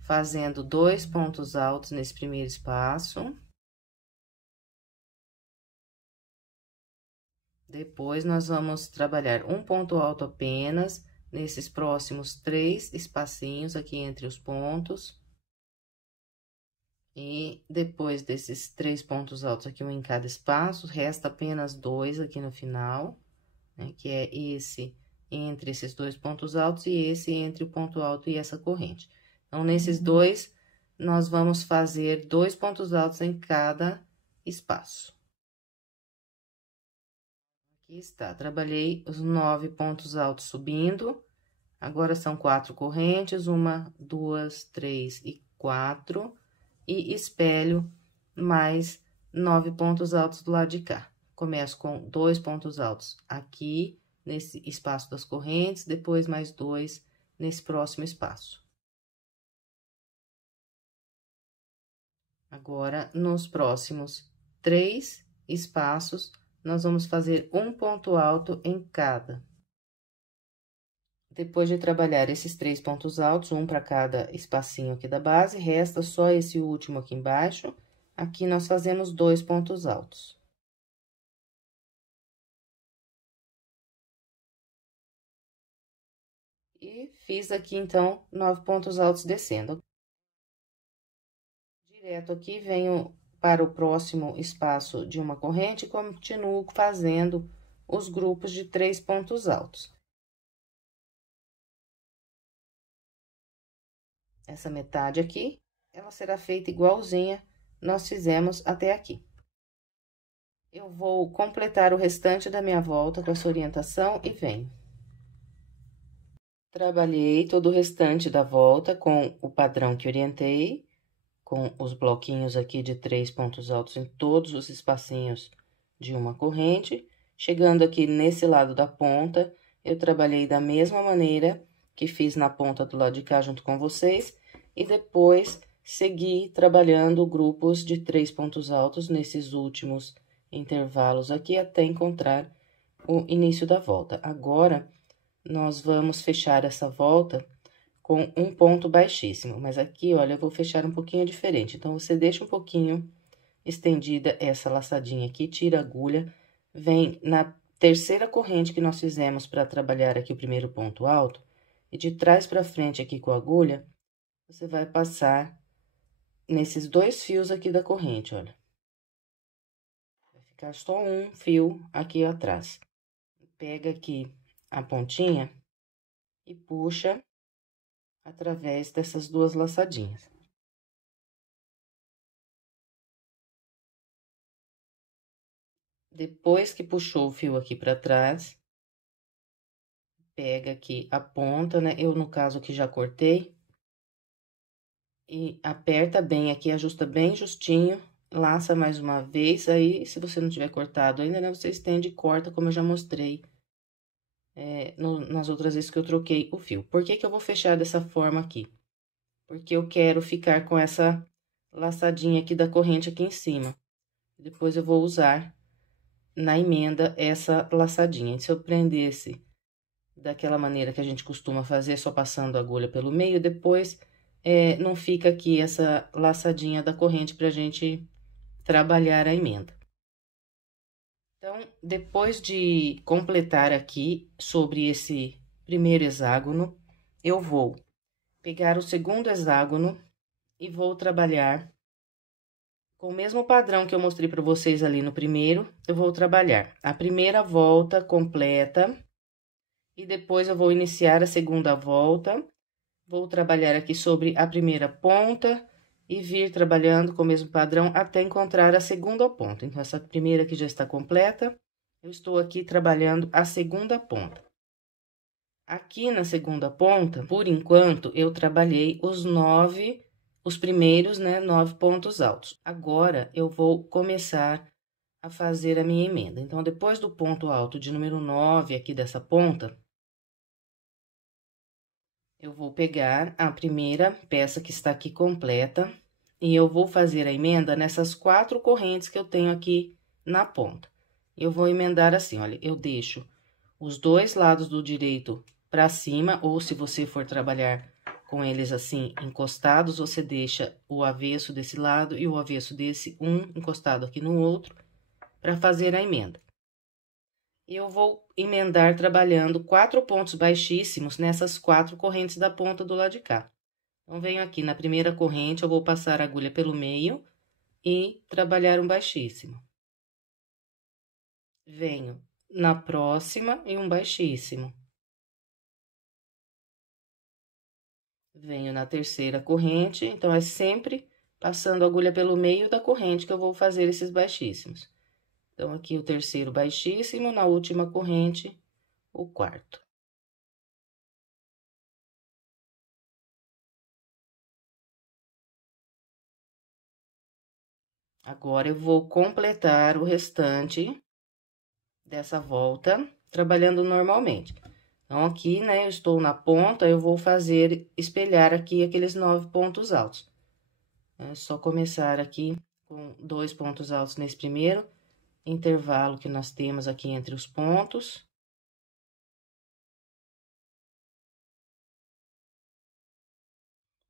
fazendo 2 pontos altos nesse primeiro espaço. Depois, nós vamos trabalhar um ponto alto apenas nesses próximos 3 espacinhos aqui entre os pontos. E depois desses 3 pontos altos aqui, um em cada espaço, resta apenas 2 aqui no final, né? Que é esse entre esses 2 pontos altos e esse entre o ponto alto e essa corrente. Então, nesses 2, nós vamos fazer 2 pontos altos em cada espaço. Aqui está, trabalhei os 9 pontos altos subindo, agora são 4 correntes, 1, 2, 3 e 4, e espelho mais 9 pontos altos do lado de cá. Começo com 2 pontos altos aqui, nesse espaço das correntes, depois mais 2 nesse próximo espaço. Agora, nos próximos 3 espaços, nós vamos fazer um ponto alto em cada. Depois de trabalhar esses 3 pontos altos, um para cada espacinho aqui da base, resta só esse último aqui embaixo. Aqui nós fazemos 2 pontos altos. E fiz aqui, então, 9 pontos altos descendo. Direto aqui, venho para o próximo espaço de uma corrente e continuo fazendo os grupos de 3 pontos altos. Essa metade aqui, ela será feita igualzinha nós fizemos até aqui. Eu vou completar o restante da minha volta com essa orientação e venho. Trabalhei todo o restante da volta com o padrão que orientei, com os bloquinhos aqui de 3 pontos altos em todos os espacinhos de uma corrente. Chegando aqui nesse lado da ponta, eu trabalhei da mesma maneira que fiz na ponta do lado de cá junto com vocês, e depois segui trabalhando grupos de 3 pontos altos nesses últimos intervalos aqui, até encontrar o início da volta. Agora, nós vamos fechar essa volta com um ponto baixíssimo, mas aqui, olha, eu vou fechar um pouquinho diferente. Então, você deixa um pouquinho estendida essa laçadinha aqui, tira a agulha, vem na terceira corrente que nós fizemos para trabalhar aqui o primeiro ponto alto, e de trás para frente aqui com a agulha, você vai passar nesses 2 fios aqui da corrente, olha. Vai ficar só um fio aqui atrás. Pega aqui a pontinha e puxa através dessas 2 laçadinhas. Depois que puxou o fio aqui para trás, pega aqui a ponta, né? Eu, no caso, aqui já cortei. E aperta bem aqui, ajusta bem justinho, laça mais uma vez. Aí, se você não tiver cortado ainda, né? Você estende e corta, como eu já mostrei nas outras vezes que eu troquei o fio. Por que que eu vou fechar dessa forma aqui? Porque eu quero ficar com essa laçadinha aqui da corrente aqui em cima. Depois eu vou usar na emenda essa laçadinha. Se eu prendesse daquela maneira que a gente costuma fazer, só passando a agulha pelo meio, depois não fica aqui essa laçadinha da corrente pra gente trabalhar a emenda. Então, depois de completar aqui sobre esse primeiro hexágono, eu vou pegar o segundo hexágono e vou trabalhar com o mesmo padrão que eu mostrei para vocês ali no primeiro. Eu vou trabalhar a primeira volta completa e depois eu vou iniciar a segunda volta. Vou trabalhar aqui sobre a primeira ponta e vir trabalhando com o mesmo padrão até encontrar a segunda ponta. Então, essa primeira aqui já está completa, eu estou aqui trabalhando a segunda ponta. Aqui na segunda ponta, por enquanto, eu trabalhei os primeiros, né, 9 pontos altos. Agora, eu vou começar a fazer a minha emenda. Então, depois do ponto alto de número 9 aqui dessa ponta, eu vou pegar a primeira peça que está aqui completa e eu vou fazer a emenda nessas 4 correntes que eu tenho aqui na ponta. Eu vou emendar assim, olha, eu deixo os dois lados do direito para cima, ou se você for trabalhar com eles assim encostados, você deixa o avesso desse lado e o avesso desse, um encostado aqui no outro, para fazer a emenda. Eu vou emendar trabalhando 4 pontos baixíssimos nessas 4 correntes da ponta do lado de cá. Então, venho aqui na primeira corrente, eu vou passar a agulha pelo meio e trabalhar um baixíssimo. Venho na próxima e um baixíssimo. Venho na terceira corrente, então, é sempre passando a agulha pelo meio da corrente que eu vou fazer esses baixíssimos. Então, aqui o terceiro baixíssimo, na última corrente, o quarto. Agora, eu vou completar o restante dessa volta, trabalhando normalmente. Então, aqui, né, eu estou na ponta, eu vou fazer, espelhar aqui aqueles 9 pontos altos. É só começar aqui com 2 pontos altos nesse primeiro intervalo que nós temos aqui entre os pontos.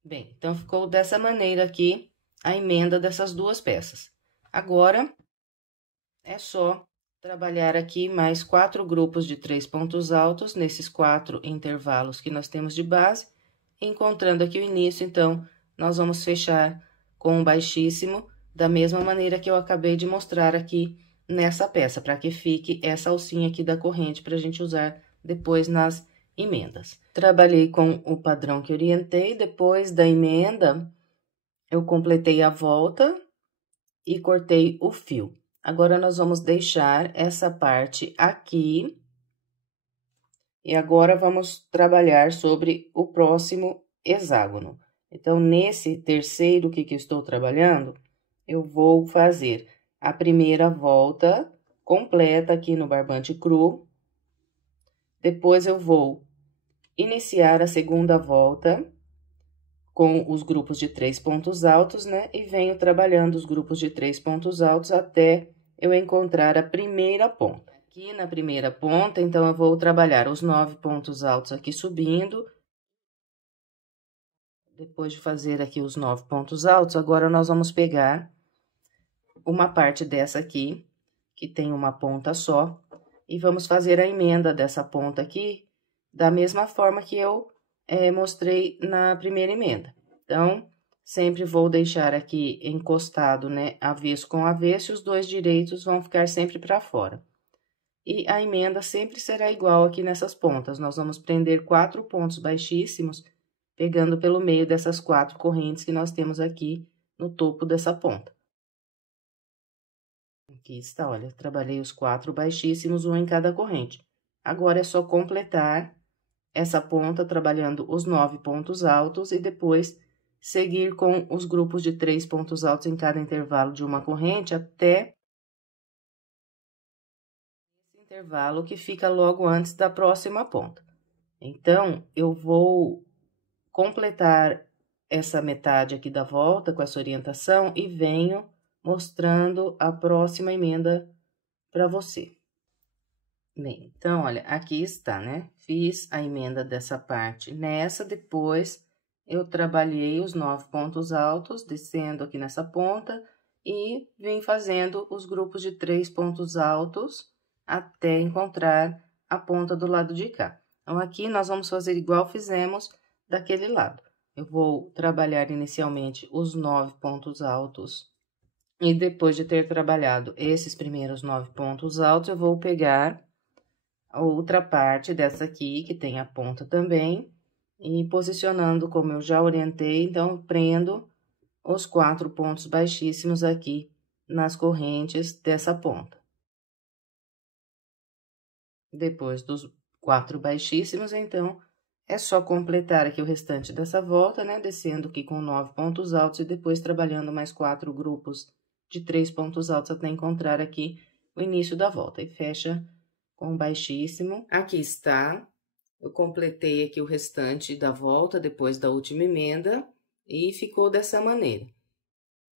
Bem, então, ficou dessa maneira aqui a emenda dessas duas peças. Agora, é só trabalhar aqui mais 4 grupos de 3 pontos altos, nesses 4 intervalos que nós temos de base. Encontrando aqui o início, então, nós vamos fechar com um baixíssimo, da mesma maneira que eu acabei de mostrar aqui nessa peça, para que fique essa alcinha aqui da corrente, para a gente usar depois nas emendas. Trabalhei com o padrão que orientei, depois da emenda, eu completei a volta e cortei o fio. Agora, nós vamos deixar essa parte aqui. E agora, vamos trabalhar sobre o próximo hexágono. Então, nesse terceiro que eu estou trabalhando, eu vou fazer a primeira volta completa aqui no barbante cru. Depois, eu vou iniciar a segunda volta com os grupos de 3 pontos altos, né? E venho trabalhando os grupos de 3 pontos altos até eu encontrar a primeira ponta. Aqui na primeira ponta, então, eu vou trabalhar os 9 pontos altos aqui subindo. Depois de fazer aqui os 9 pontos altos, agora nós vamos pegar uma parte dessa aqui, que tem uma ponta só, e vamos fazer a emenda dessa ponta aqui, da mesma forma que eu mostrei na primeira emenda. Então, sempre vou deixar aqui encostado, né, avesso com avesso, e os dois direitos vão ficar sempre para fora. E a emenda sempre será igual aqui nessas pontas. Nós vamos prender 4 pontos baixíssimos, pegando pelo meio dessas 4 correntes que nós temos aqui no topo dessa ponta. Aqui está, olha, trabalhei os 4 baixíssimos, um em cada corrente. Agora, é só completar essa ponta trabalhando os 9 pontos altos e depois seguir com os grupos de 3 pontos altos em cada intervalo de uma corrente até esse intervalo que fica logo antes da próxima ponta. Então, eu vou completar essa metade aqui da volta com essa orientação e venho mostrando a próxima emenda para você. Bem, então, olha, aqui está, né? Fiz a emenda dessa parte nessa, depois eu trabalhei os 9 pontos altos, descendo aqui nessa ponta, e vim fazendo os grupos de 3 pontos altos até encontrar a ponta do lado de cá. Então, aqui nós vamos fazer igual fizemos daquele lado. Eu vou trabalhar inicialmente os 9 pontos altos, e depois de ter trabalhado esses primeiros 9 pontos altos, eu vou pegar a outra parte dessa aqui, que tem a ponta também, e posicionando como eu já orientei, então, prendo os 4 pontos baixíssimos aqui nas correntes dessa ponta. Depois dos 4 baixíssimos, então, é só completar aqui o restante dessa volta, né? Descendo aqui com 9 pontos altos e depois trabalhando mais 4 grupos de 3 pontos altos até encontrar aqui o início da volta. E fecha com baixíssimo. Aqui está, eu completei aqui o restante da volta depois da última emenda e ficou dessa maneira.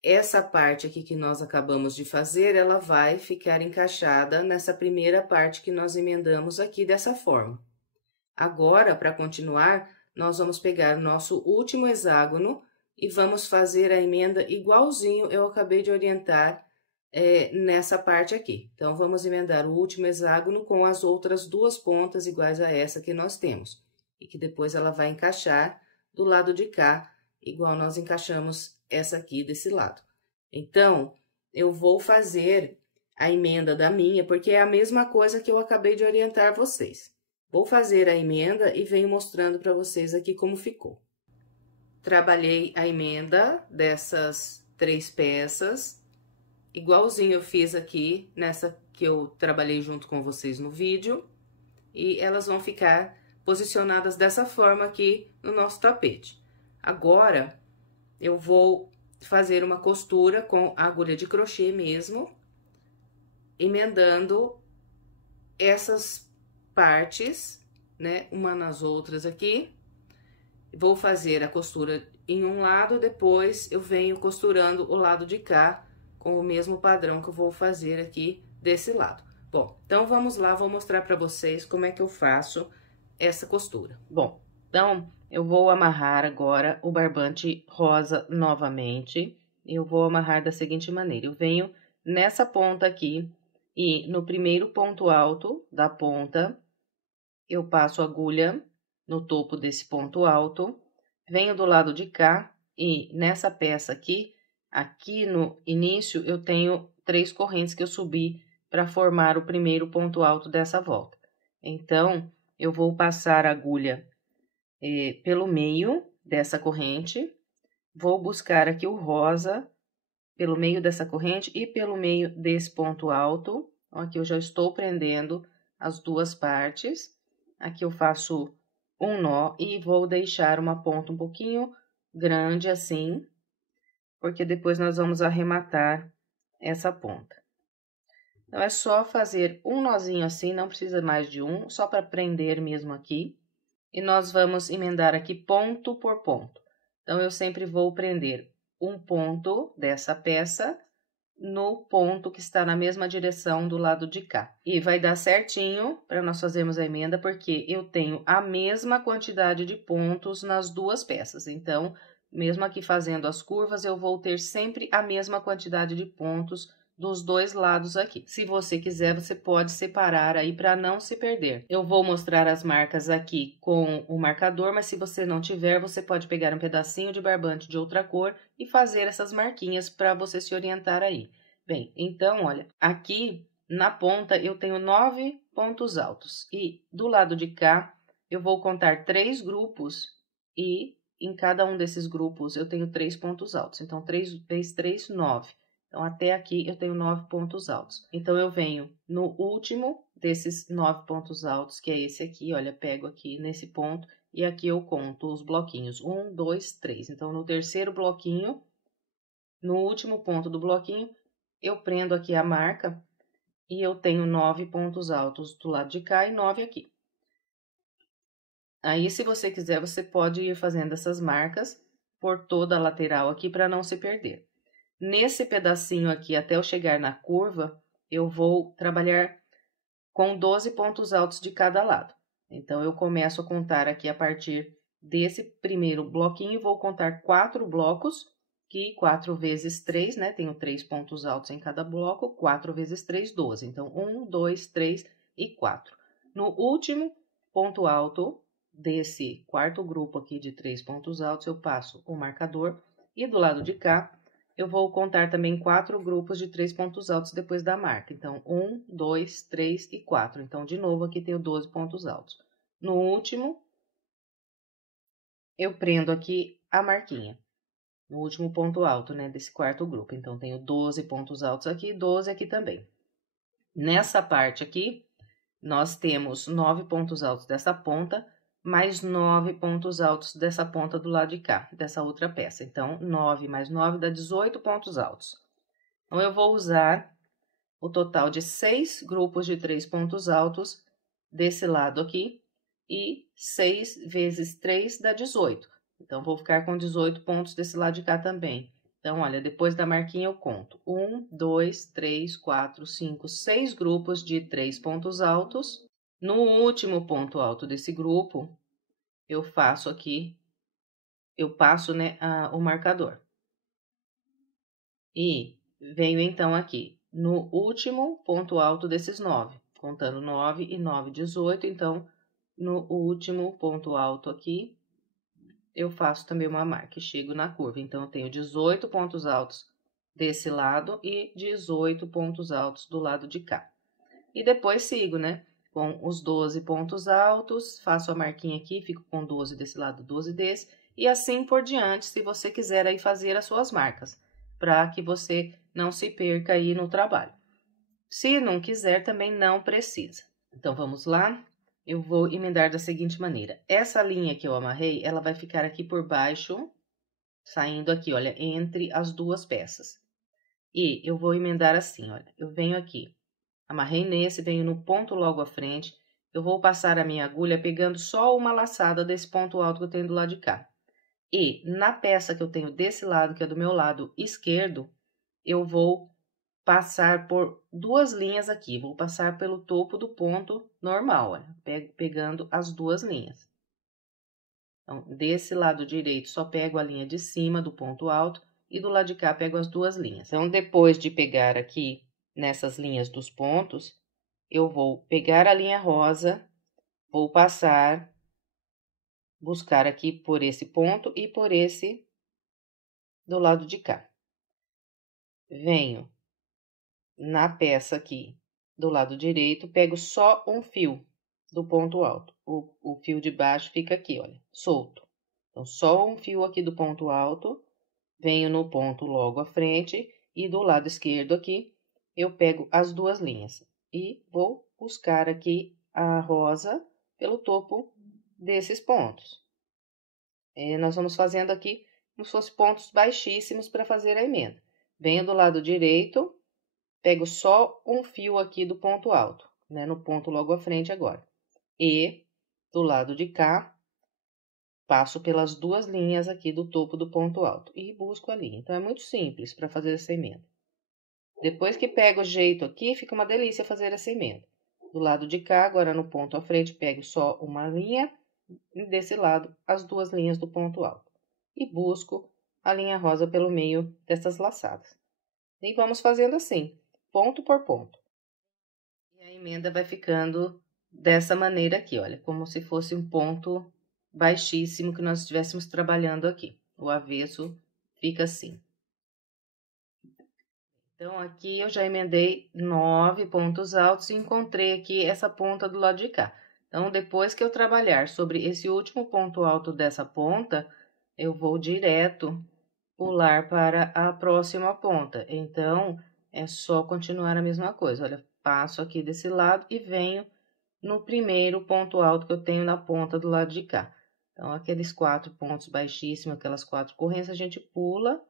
Essa parte aqui que nós acabamos de fazer, ela vai ficar encaixada nessa primeira parte que nós emendamos aqui dessa forma. Agora, para continuar, nós vamos pegar o nosso último hexágono e vamos fazer a emenda igualzinho eu acabei de orientar nessa parte aqui. Então, vamos emendar o último hexágono com as outras 2 pontas iguais a essa que nós temos. E que depois ela vai encaixar do lado de cá, igual nós encaixamos essa aqui desse lado. Então, eu vou fazer a emenda da minha, porque é a mesma coisa que eu acabei de orientar vocês. Vou fazer a emenda e venho mostrando para vocês aqui como ficou. Trabalhei a emenda dessas 3 peças, igualzinho eu fiz aqui, nessa que eu trabalhei junto com vocês no vídeo. E elas vão ficar posicionadas dessa forma aqui no nosso tapete. Agora, eu vou fazer uma costura com a agulha de crochê mesmo, emendando essas partes, né, uma nas outras aqui. Vou fazer a costura em um lado, depois eu venho costurando o lado de cá, com o mesmo padrão que eu vou fazer aqui desse lado. Bom, então vamos lá, vou mostrar para vocês como é que eu faço essa costura. Bom, então eu vou amarrar agora o barbante rosa novamente. Eu vou amarrar da seguinte maneira: eu venho nessa ponta aqui e no primeiro ponto alto da ponta, eu passo a agulha no topo desse ponto alto, venho do lado de cá e nessa peça aqui, aqui no início, eu tenho 3 correntes que eu subi para formar o primeiro ponto alto dessa volta. Então, eu vou passar a agulha pelo meio dessa corrente, vou buscar aqui o rosa pelo meio dessa corrente e pelo meio desse ponto alto. Então, aqui eu já estou prendendo as 2 partes. Aqui eu faço um nó e vou deixar uma ponta um pouquinho grande assim, porque depois nós vamos arrematar essa ponta. Então, é só fazer um nozinho assim, não precisa mais de um, só para prender mesmo aqui. E nós vamos emendar aqui ponto por ponto. Então, eu sempre vou prender um ponto dessa peça no ponto que está na mesma direção do lado de cá. E vai dar certinho para nós fazermos a emenda, porque eu tenho a mesma quantidade de pontos nas 2 peças. Então, mesmo aqui fazendo as curvas, eu vou ter sempre a mesma quantidade de pontos dos 2 lados aqui. Se você quiser, você pode separar aí para não se perder. Eu vou mostrar as marcas aqui com o marcador, mas se você não tiver, você pode pegar um pedacinho de barbante de outra cor e fazer essas marquinhas para você se orientar aí. Bem, então, olha, aqui na ponta eu tenho 9 pontos altos e do lado de cá eu vou contar 3 grupos e em cada um desses grupos eu tenho 3 pontos altos. Então, 3 vezes 3, 9. Então, até aqui eu tenho 9 pontos altos. Então, eu venho no último desses 9 pontos altos, que é esse aqui, olha, pego aqui nesse ponto e aqui eu conto os bloquinhos. 1, 2, 3. Então, no terceiro bloquinho, no último ponto do bloquinho, eu prendo aqui a marca e eu tenho 9 pontos altos do lado de cá e 9 aqui. Aí, se você quiser, você pode ir fazendo essas marcas por toda a lateral aqui para não se perder. Nesse pedacinho aqui, até eu chegar na curva, eu vou trabalhar com 12 pontos altos de cada lado. Então, eu começo a contar aqui a partir desse primeiro bloquinho, vou contar 4 blocos, que 4 vezes 3, né? Tenho 3 pontos altos em cada bloco, 4 vezes 3, 12. Então, 1, 2, 3 e 4. No último ponto alto desse quarto grupo aqui de 3 pontos altos, eu passo o marcador e do lado de cá, eu vou contar também 4 grupos de 3 pontos altos depois da marca. Então, 1, 2, 3 e 4. Então, de novo, aqui tenho 12 pontos altos. No último, eu prendo aqui a marquinha. No último ponto alto, né, desse quarto grupo. Então, tenho 12 pontos altos aqui, 12 aqui também. Nessa parte aqui, nós temos 9 pontos altos dessa ponta, mais 9 pontos altos dessa ponta do lado de cá, dessa outra peça. Então, 9 mais 9 dá 18 pontos altos. Então, eu vou usar o total de 6 grupos de 3 pontos altos desse lado aqui, e 6 vezes 3 dá 18. Então, vou ficar com 18 pontos desse lado de cá também. Então, olha, depois da marquinha eu conto 1, 2, 3, 4, 5, 6 grupos de 3 pontos altos. No último ponto alto desse grupo, eu faço aqui, eu passo, né, o marcador. E venho então aqui no último ponto alto desses 9, contando 9 e 9, 18. Então, no último ponto alto aqui, eu faço também uma marca e chego na curva. Então, eu tenho 18 pontos altos desse lado e 18 pontos altos do lado de cá. E depois sigo, né, com os 12 pontos altos, faço a marquinha aqui, fico com 12 desse lado, 12 desse, e assim por diante, se você quiser aí fazer as suas marcas, para que você não se perca aí no trabalho. Se não quiser, também não precisa. Então, vamos lá. Eu vou emendar da seguinte maneira. Essa linha que eu amarrei, ela vai ficar aqui por baixo, saindo aqui, olha, entre as duas peças. E eu vou emendar assim, olha. Eu venho aqui, amarrei nesse, venho no ponto logo à frente. Eu vou passar a minha agulha pegando só uma laçada desse ponto alto que eu tenho do lado de cá. E na peça que eu tenho desse lado, que é do meu lado esquerdo, eu vou passar por 2 linhas aqui. Vou passar pelo topo do ponto normal, olha, pegando as 2 linhas. Então, desse lado direito, só pego a linha de cima do ponto alto e do lado de cá pego as 2 linhas. Então, depois de pegar aqui nessas linhas dos pontos, eu vou pegar a linha rosa, vou passar, buscar aqui por esse ponto e por esse do lado de cá. Venho na peça aqui do lado direito, pego só um fio do ponto alto. O fio de baixo fica aqui, olha, solto. Então, só um fio aqui do ponto alto, venho no ponto logo à frente e do lado esquerdo aqui, eu pego as 2 linhas e vou buscar aqui a rosa pelo topo desses pontos. Nós vamos fazendo aqui como se fossem pontos baixíssimos para fazer a emenda. Venho do lado direito, pego só um fio aqui do ponto alto, né, no ponto logo à frente agora. E do lado de cá, passo pelas 2 linhas aqui do topo do ponto alto e busco a linha. Então, é muito simples para fazer essa emenda. Depois que pego o jeito aqui, fica uma delícia fazer essa emenda. Do lado de cá, agora no ponto à frente, pego só uma linha e desse lado as 2 linhas do ponto alto. E busco a linha rosa pelo meio dessas laçadas. E vamos fazendo assim, ponto por ponto. E a emenda vai ficando dessa maneira aqui, olha, como se fosse um ponto baixíssimo que nós estivéssemos trabalhando aqui. O avesso fica assim. Então, aqui eu já emendei 9 pontos altos e encontrei aqui essa ponta do lado de cá. Então, depois que eu trabalhar sobre esse último ponto alto dessa ponta, eu vou direto pular para a próxima ponta. Então, é só continuar a mesma coisa. Olha, passo aqui desse lado e venho no primeiro ponto alto que eu tenho na ponta do lado de cá. Então, aqueles 4 pontos baixíssimos, aquelas 4 correntes, a gente pula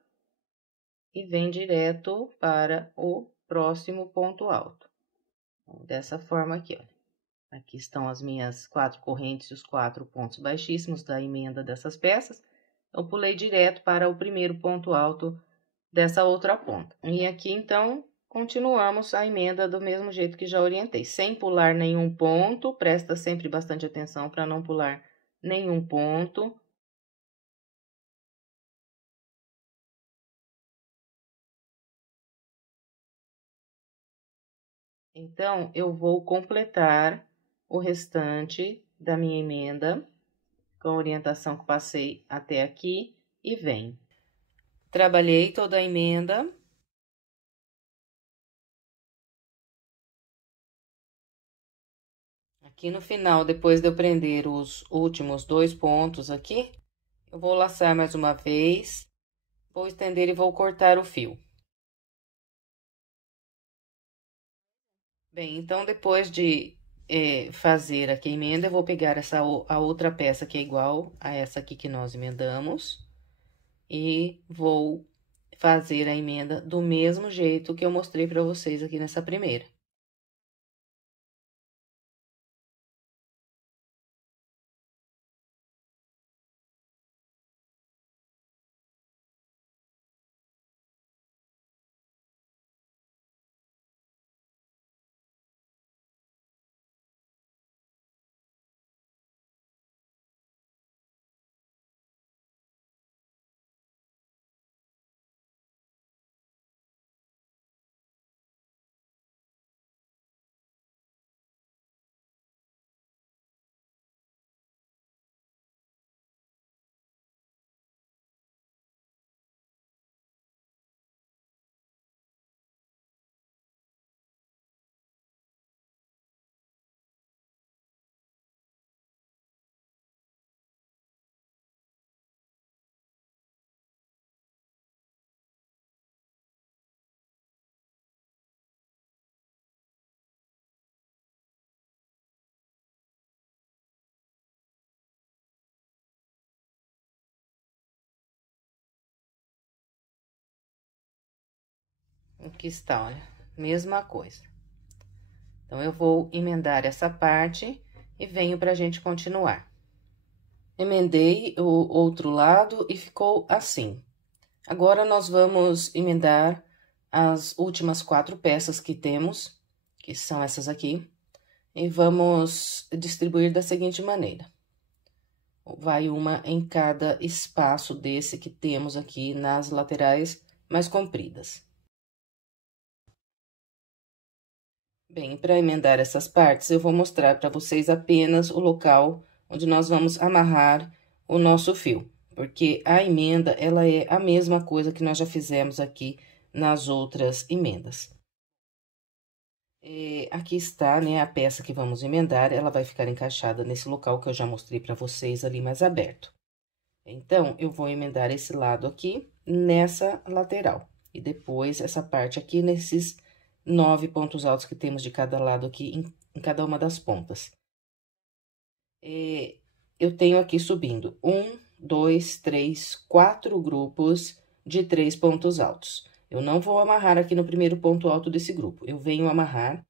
e vem direto para o próximo ponto alto. Então, dessa forma aqui, olha. Aqui estão as minhas 4 correntes e os 4 pontos baixíssimos da emenda dessas peças. Eu pulei direto para o primeiro ponto alto dessa outra ponta. E aqui, então, continuamos a emenda do mesmo jeito que já orientei, sem pular nenhum ponto, presta sempre bastante atenção para não pular nenhum ponto. Então, eu vou completar o restante da minha emenda, com a orientação que passei até aqui, e venho. Trabalhei toda a emenda. Aqui no final, depois de eu prender os últimos 2 pontos aqui, eu vou laçar mais uma vez, vou estender e vou cortar o fio. Bem, então, depois de fazer aqui a emenda, eu vou pegar a outra peça que é igual a essa aqui que nós emendamos, e vou fazer a emenda do mesmo jeito que eu mostrei para vocês aqui nessa primeira. Aqui está, olha, mesma coisa. Então, eu vou emendar essa parte e venho pra gente continuar. Emendei o outro lado e ficou assim. Agora, nós vamos emendar as últimas 4 peças que temos, que são essas aqui, e vamos distribuir da seguinte maneira. Vai uma em cada espaço desse que temos aqui nas laterais mais compridas. Bem, para emendar essas partes, eu vou mostrar para vocês apenas o local onde nós vamos amarrar o nosso fio, porque a emenda, ela é a mesma coisa que nós já fizemos aqui nas outras emendas. Aqui está, né, a peça que vamos emendar, ela vai ficar encaixada nesse local que eu já mostrei para vocês ali mais aberto. Então, eu vou emendar esse lado aqui nessa lateral, e depois essa parte aqui nesses 9 pontos altos que temos de cada lado aqui, em cada uma das pontas. Eu tenho aqui subindo 1, 2, 3, 4 grupos de 3 pontos altos. Eu não vou amarrar aqui no primeiro ponto alto desse grupo, eu venho amarrar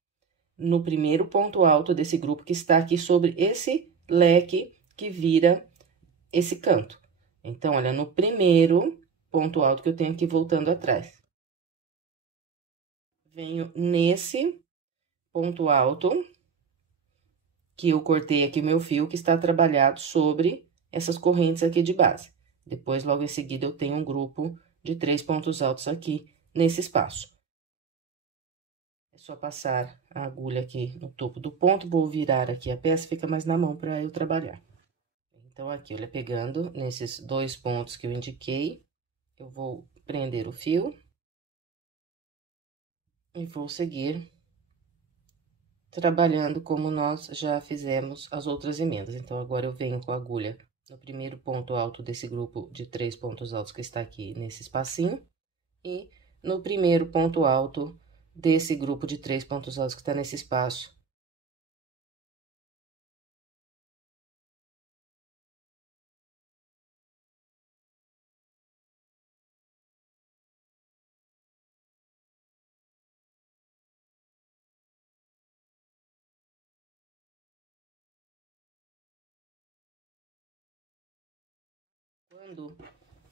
no primeiro ponto alto desse grupo que está aqui sobre esse leque que vira esse canto. Então, olha, no primeiro ponto alto que eu tenho aqui voltando atrás. Venho nesse ponto alto que eu cortei aqui o meu fio, que está trabalhado sobre essas correntes aqui de base. Depois, logo em seguida, eu tenho um grupo de 3 pontos altos aqui nesse espaço. É só passar a agulha aqui no topo do ponto, vou virar aqui a peça, fica mais na mão para eu trabalhar. Então, aqui, olha, pegando nesses 2 pontos que eu indiquei, eu vou prender o fio e vou seguir trabalhando como nós já fizemos as outras emendas. Então, agora eu venho com a agulha no primeiro ponto alto desse grupo de 3 pontos altos que está aqui nesse espacinho, e no primeiro ponto alto desse grupo de 3 pontos altos que está nesse espaço. Quando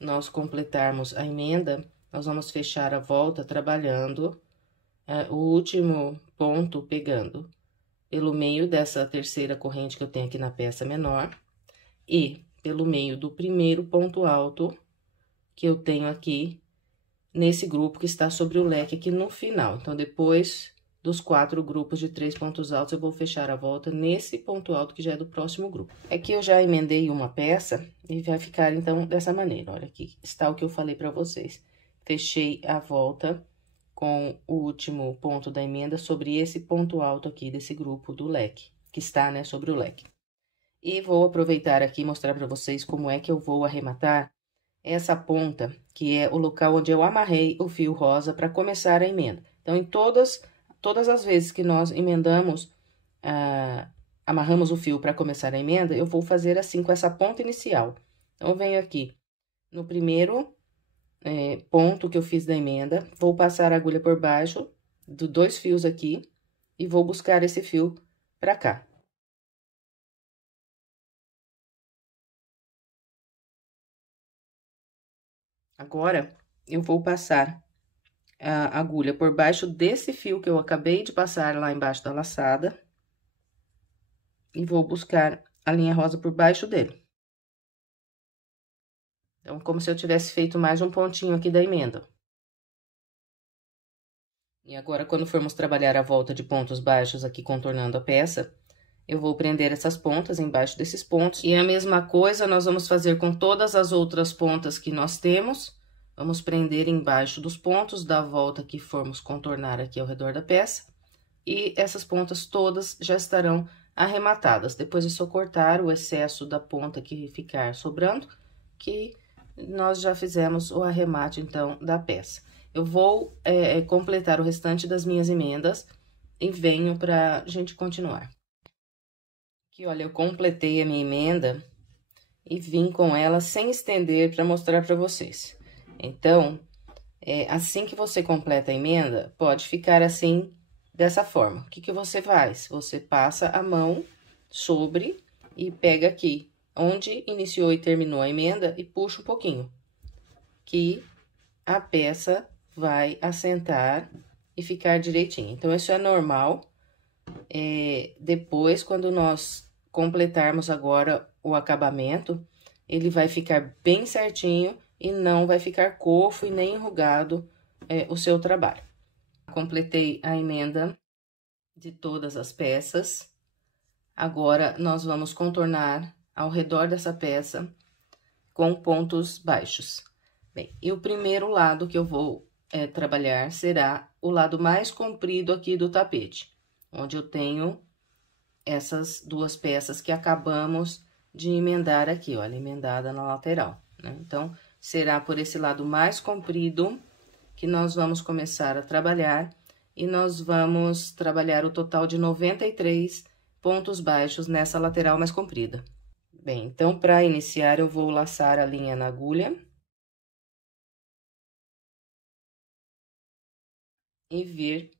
nós completarmos a emenda, nós vamos fechar a volta trabalhando o último ponto pegando pelo meio dessa terceira corrente que eu tenho aqui na peça menor e pelo meio do primeiro ponto alto que eu tenho aqui nesse grupo que está sobre o leque aqui no final. Então, depois dos 4 grupos de 3 pontos altos, eu vou fechar a volta nesse ponto alto que já é do próximo grupo. Aqui eu já emendei uma peça e vai ficar, então, dessa maneira. Olha aqui, está o que eu falei para vocês. Fechei a volta com o último ponto da emenda sobre esse ponto alto aqui desse grupo do leque, que está, né, sobre o leque. E vou aproveitar aqui e mostrar para vocês como é que eu vou arrematar essa ponta, que é o local onde eu amarrei o fio rosa para começar a emenda. Então, em todas as vezes que nós emendamos, amarramos o fio para começar a emenda, eu vou fazer assim com essa ponta inicial. Então, eu venho aqui no primeiro ponto que eu fiz da emenda, vou passar a agulha por baixo dos 2 fios aqui e vou buscar esse fio pra cá. Agora, eu vou passar a agulha por baixo desse fio que eu acabei de passar lá embaixo da laçada. E vou buscar a linha rosa por baixo dele. Então, como se eu tivesse feito mais um pontinho aqui da emenda. E agora, quando formos trabalhar a volta de pontos baixos aqui contornando a peça, eu vou prender essas pontas embaixo desses pontos. E a mesma coisa nós vamos fazer com todas as outras pontas que nós temos. Vamos prender embaixo dos pontos da volta que formos contornar aqui ao redor da peça. E essas pontas todas já estarão arrematadas. Depois é só cortar o excesso da ponta que ficar sobrando, que nós já fizemos o arremate, então, da peça. Eu vou completar o restante das minhas emendas e venho pra gente continuar. Aqui, olha, eu completei a minha emenda e vim com ela sem estender para mostrar para vocês. Então, assim que você completa a emenda, pode ficar assim, dessa forma. O que que você faz? Você passa a mão sobre e pega aqui, onde iniciou e terminou a emenda, e puxa um pouquinho, que a peça vai assentar e ficar direitinho. Então, isso é normal. Depois, quando nós completarmos agora o acabamento, ele vai ficar bem certinho e não vai ficar cofo e nem enrugado o seu trabalho. Completei a emenda de todas as peças. Agora, nós vamos contornar ao redor dessa peça com pontos baixos. Bem, e o primeiro lado que eu vou trabalhar será o lado mais comprido aqui do tapete, onde eu tenho essas 2 peças que acabamos de emendar aqui, olha, emendada na lateral, né? Então, será por esse lado mais comprido que nós vamos começar a trabalhar, e nós vamos trabalhar o total de 93 pontos baixos nessa lateral mais comprida. Bem, então, para iniciar, eu vou laçar a linha na agulha. E vir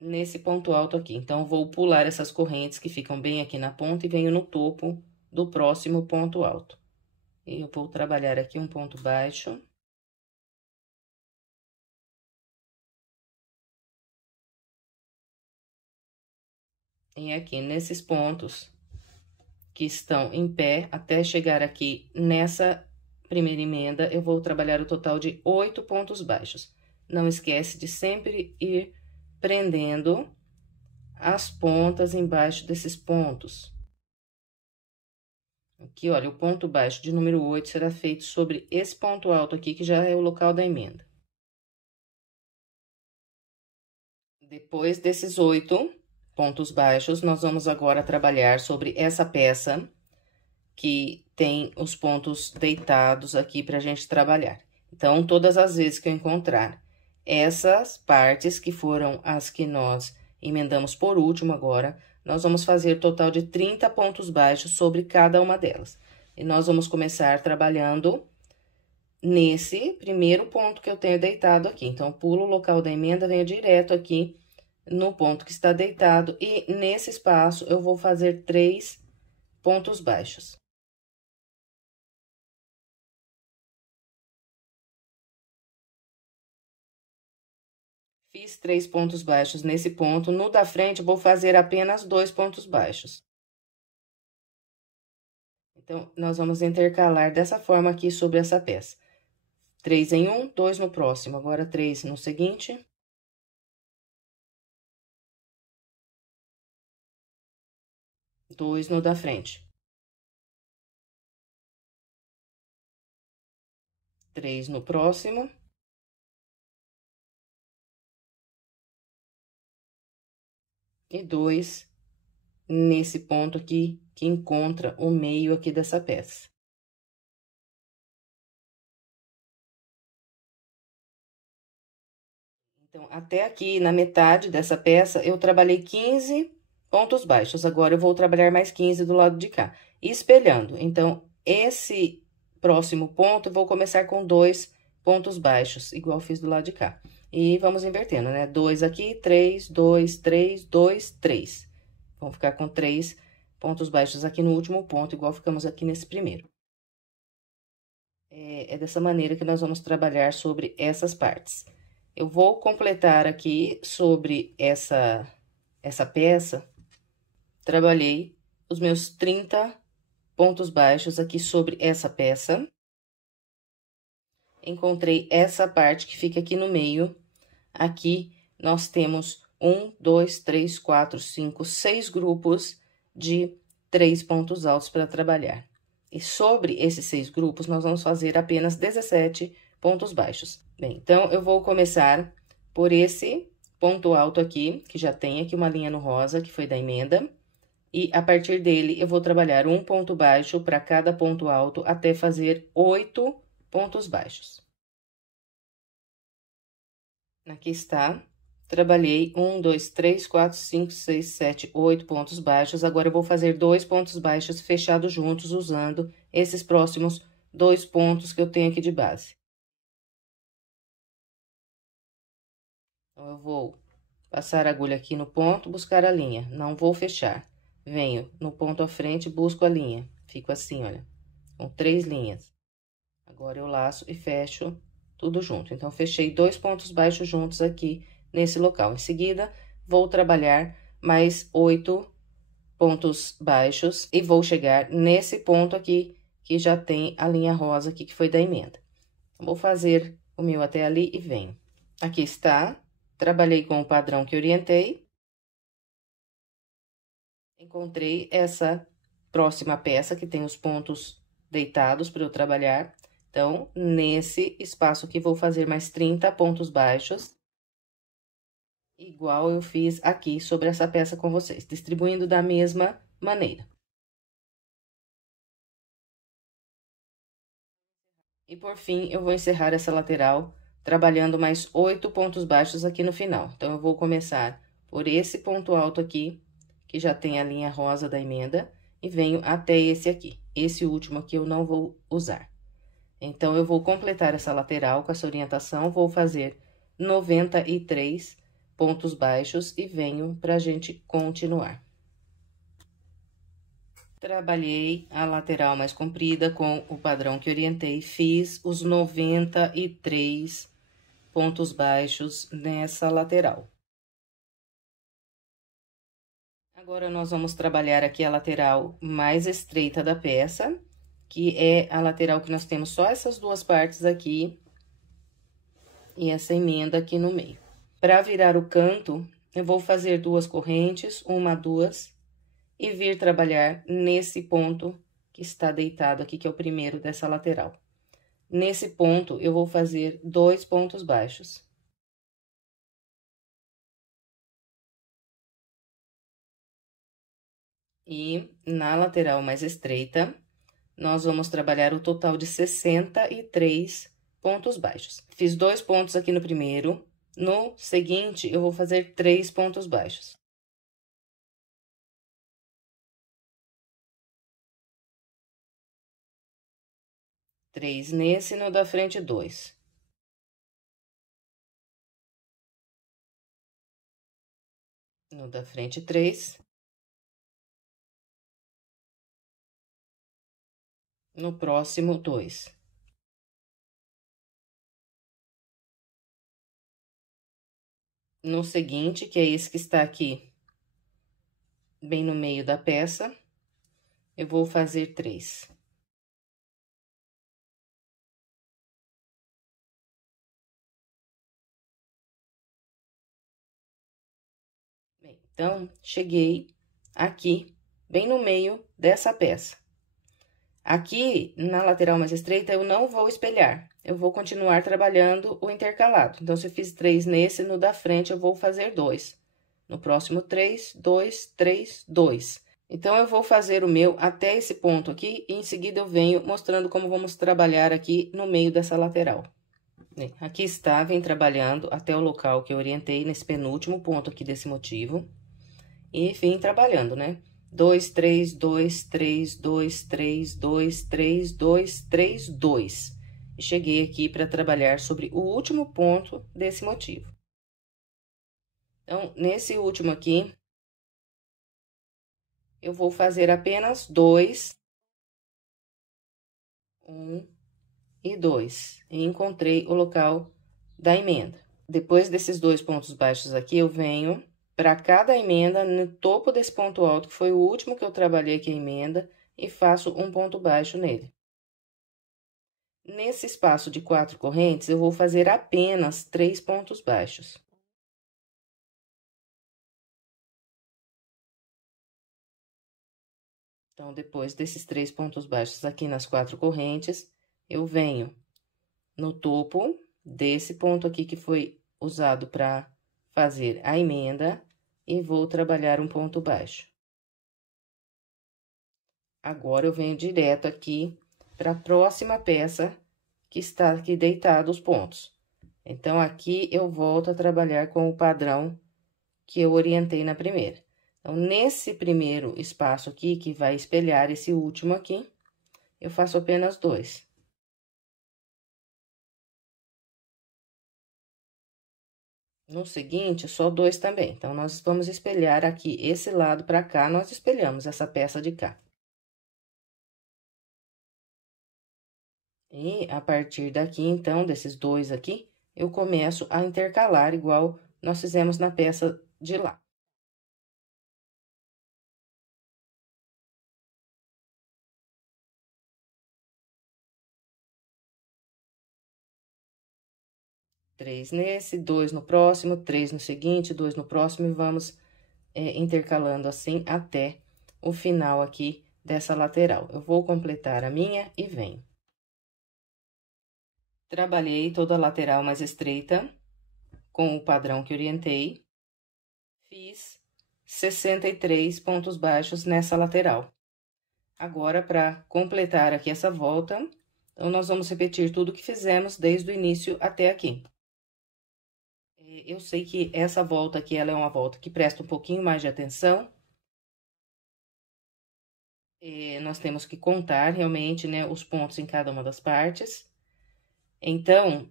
nesse ponto alto aqui. Então, vou pular essas correntes que ficam bem aqui na ponta e venho no topo do próximo ponto alto. E eu vou trabalhar aqui um ponto baixo. E aqui, nesses pontos que estão em pé, até chegar aqui nessa primeira emenda, eu vou trabalhar o total de 8 pontos baixos. Não esquece de sempre ir prendendo as pontas embaixo desses pontos. Aqui, olha, o ponto baixo de número 8 será feito sobre esse ponto alto aqui, que já é o local da emenda. Depois desses 8 pontos baixos, nós vamos agora trabalhar sobre essa peça que tem os pontos deitados aqui pra gente trabalhar. Então, todas as vezes que eu encontrar essas partes, que foram as que nós emendamos por último agora, nós vamos fazer total de 30 pontos baixos sobre cada uma delas. E nós vamos começar trabalhando nesse primeiro ponto que eu tenho deitado aqui. Então, pulo o local da emenda, venho direto aqui no ponto que está deitado, e nesse espaço eu vou fazer 3 pontos baixos. Fiz 3 pontos baixos nesse ponto. No da frente, vou fazer apenas 2 pontos baixos. Então, nós vamos intercalar dessa forma aqui sobre essa peça. 3 em um, 2 no próximo. Agora, 3 no seguinte. Dois no da frente. 3 no próximo. E 2 nesse ponto aqui, que encontra o meio aqui dessa peça. Então, até aqui, na metade dessa peça, eu trabalhei 15 pontos baixos. Agora, eu vou trabalhar mais 15 do lado de cá, espelhando. Então, esse próximo ponto, eu vou começar com 2 pontos baixos, igual fiz do lado de cá. E vamos invertendo, né? 2 aqui, 3, 2, 3, 2, 3. Vamos ficar com 3 pontos baixos aqui no último ponto, igual ficamos aqui nesse primeiro. É dessa maneira que nós vamos trabalhar sobre essas partes. Eu vou completar aqui sobre essa peça. Trabalhei os meus 30 pontos baixos aqui sobre essa peça. Encontrei essa parte que fica aqui no meio. Aqui, nós temos 1, 2, 3, 4, 5, 6 grupos de 3 pontos altos para trabalhar. E sobre esses 6 grupos, nós vamos fazer apenas 17 pontos baixos. Bem, então, eu vou começar por esse ponto alto aqui, que já tem aqui uma linha no rosa, que foi da emenda. E, a partir dele, eu vou trabalhar um ponto baixo para cada ponto alto, até fazer 8 pontos baixos. Aqui está. Trabalhei 1, 2, 3, 4, 5, 6, 7, 8 pontos baixos. Agora, eu vou fazer 2 pontos baixos fechados juntos, usando esses próximos 2 pontos que eu tenho aqui de base. Então, eu vou passar a agulha aqui no ponto, buscar a linha. Não vou fechar. Venho no ponto à frente, busco a linha. Fico assim, olha, com 3 linhas. Agora, eu laço e fecho tudo junto. Então, fechei 2 pontos baixos juntos aqui nesse local. Em seguida, vou trabalhar mais 8 pontos baixos e vou chegar nesse ponto aqui, que já tem a linha rosa aqui, que foi da emenda. Vou fazer o meu até ali e venho. Aqui está, trabalhei com o padrão que orientei. Encontrei essa próxima peça, que tem os pontos deitados para eu trabalhar. Então, nesse espaço aqui, vou fazer mais 30 pontos baixos. Igual eu fiz aqui sobre essa peça com vocês, distribuindo da mesma maneira. E por fim, eu vou encerrar essa lateral, trabalhando mais 8 pontos baixos aqui no final. Então, eu vou começar por esse ponto alto aqui, que já tem a linha rosa da emenda, e venho até esse aqui. Esse último aqui eu não vou usar. Então, eu vou completar essa lateral com essa orientação, vou fazer 93 pontos baixos e venho pra gente continuar. Trabalhei a lateral mais comprida com o padrão que orientei, fiz os 93 pontos baixos nessa lateral. Agora, nós vamos trabalhar aqui a lateral mais estreita da peça, que é a lateral que nós temos só essas duas partes aqui e essa emenda aqui no meio. Para virar o canto, eu vou fazer 2 correntes, 1, 2, e vir trabalhar nesse ponto que está deitado aqui, que é o primeiro dessa lateral. Nesse ponto, eu vou fazer 2 pontos baixos. E na lateral mais estreita, nós vamos trabalhar o total de 63 pontos baixos. Fiz 2 pontos aqui no primeiro, no seguinte, eu vou fazer 3 pontos baixos. Três nesse, no da frente, 2. No da frente, 3. No próximo, 2. No seguinte, que é esse que está aqui, bem no meio da peça, eu vou fazer 3. Bem, então, cheguei aqui, bem no meio dessa peça. Aqui, na lateral mais estreita, eu não vou espelhar. Eu vou continuar trabalhando o intercalado. Então, se eu fiz 3 nesse, no da frente, eu vou fazer 2. No próximo, 3, 2, 3, 2. Então, eu vou fazer o meu até esse ponto aqui, e em seguida eu venho mostrando como vamos trabalhar aqui no meio dessa lateral. Aqui está, vem trabalhando até o local que eu orientei, nesse penúltimo ponto aqui desse motivo. E vim trabalhando, né? 2, 3, 2, 3, 2, 3, 2, 3, 2, 3, 2. E cheguei aqui para trabalhar sobre o último ponto desse motivo. Então, nesse último aqui, eu vou fazer apenas 2, 1 e 2. E encontrei o local da emenda. Depois desses 2 pontos baixos aqui, eu venho para cada emenda, no topo desse ponto alto, que foi o último que eu trabalhei aqui a emenda, e faço um ponto baixo nele. Nesse espaço de 4 correntes, eu vou fazer apenas 3 pontos baixos. Então, depois desses 3 pontos baixos aqui nas 4 correntes, eu venho no topo desse ponto aqui que foi usado para fazer a emenda e vou trabalhar um ponto baixo. Agora, eu venho direto aqui para a próxima peça que está aqui deitado os pontos. Então, aqui eu volto a trabalhar com o padrão que eu orientei na primeira. Então, nesse primeiro espaço aqui, que vai espelhar esse último aqui, eu faço apenas 2. No seguinte, só 2 também. Então, nós vamos espelhar aqui esse lado para cá, nós espelhamos essa peça de cá. E, a partir daqui, então, desses 2 aqui, eu começo a intercalar, igual nós fizemos na peça de lá. Três nesse, 2 no próximo, 3 no seguinte, 2 no próximo, e vamos intercalando assim até o final aqui dessa lateral. Eu vou completar a minha e venho. Trabalhei toda a lateral mais estreita com o padrão que orientei. Fiz 63 pontos baixos nessa lateral. Agora, para completar aqui essa volta, então, nós vamos repetir tudo que fizemos desde o início até aqui. Eu sei que essa volta aqui, ela é uma volta que presta um pouquinho mais de atenção. Nós temos que contar realmente, né, os pontos em cada uma das partes. Então,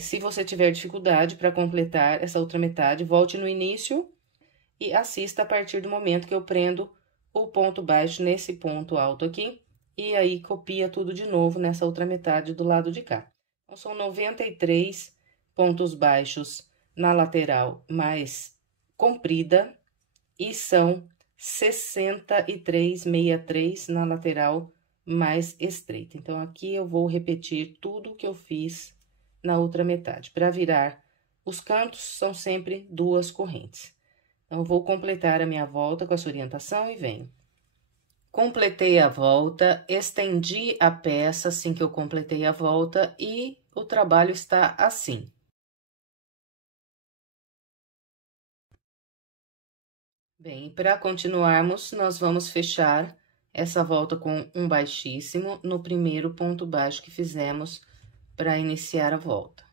se você tiver dificuldade para completar essa outra metade, volte no início e assista a partir do momento que eu prendo o ponto baixo nesse ponto alto aqui, e aí copia tudo de novo nessa outra metade do lado de cá. Então, são 93 pontos baixos na lateral mais comprida e são 63,63 na lateral mais estreita. Então, aqui eu vou repetir tudo que eu fiz na outra metade. Para virar os cantos, são sempre 2 correntes. Então, eu vou completar a minha volta com essa orientação e venho. Completei a volta, estendi a peça assim que eu completei a volta e o trabalho está assim. Bem, para continuarmos, nós vamos fechar essa volta com um baixíssimo no primeiro ponto baixo que fizemos para iniciar a volta.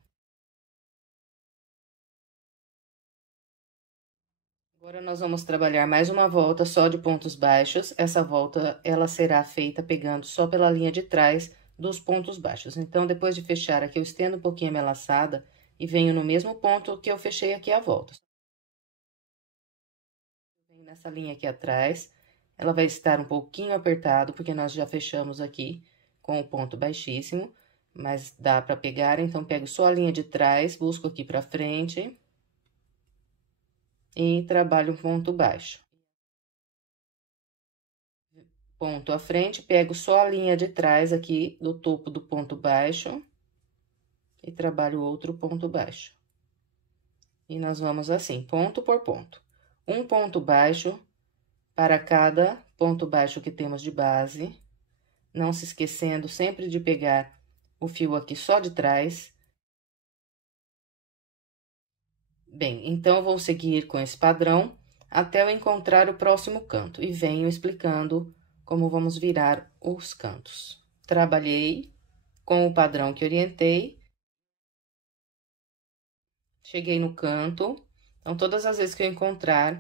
Agora, nós vamos trabalhar mais uma volta só de pontos baixos. Essa volta, ela será feita pegando só pela linha de trás dos pontos baixos. Então, depois de fechar aqui, eu estendo um pouquinho a minha laçada e venho no mesmo ponto que eu fechei aqui a volta. Venho nessa linha aqui atrás, ela vai estar um pouquinho apertado, porque nós já fechamos aqui com o ponto baixíssimo, mas dá para pegar, então, pego só a linha de trás, busco aqui pra frente. e trabalho um ponto baixo. Ponto à frente, pego só a linha de trás aqui do topo do ponto baixo e trabalho outro ponto baixo. E nós vamos assim, ponto por ponto. Um ponto baixo para cada ponto baixo que temos de base, não se esquecendo sempre de pegar o fio aqui só de trás. Bem, então, eu vou seguir com esse padrão até eu encontrar o próximo canto e venho explicando como vamos virar os cantos. Trabalhei com o padrão que orientei, cheguei no canto, então, todas as vezes que eu encontrar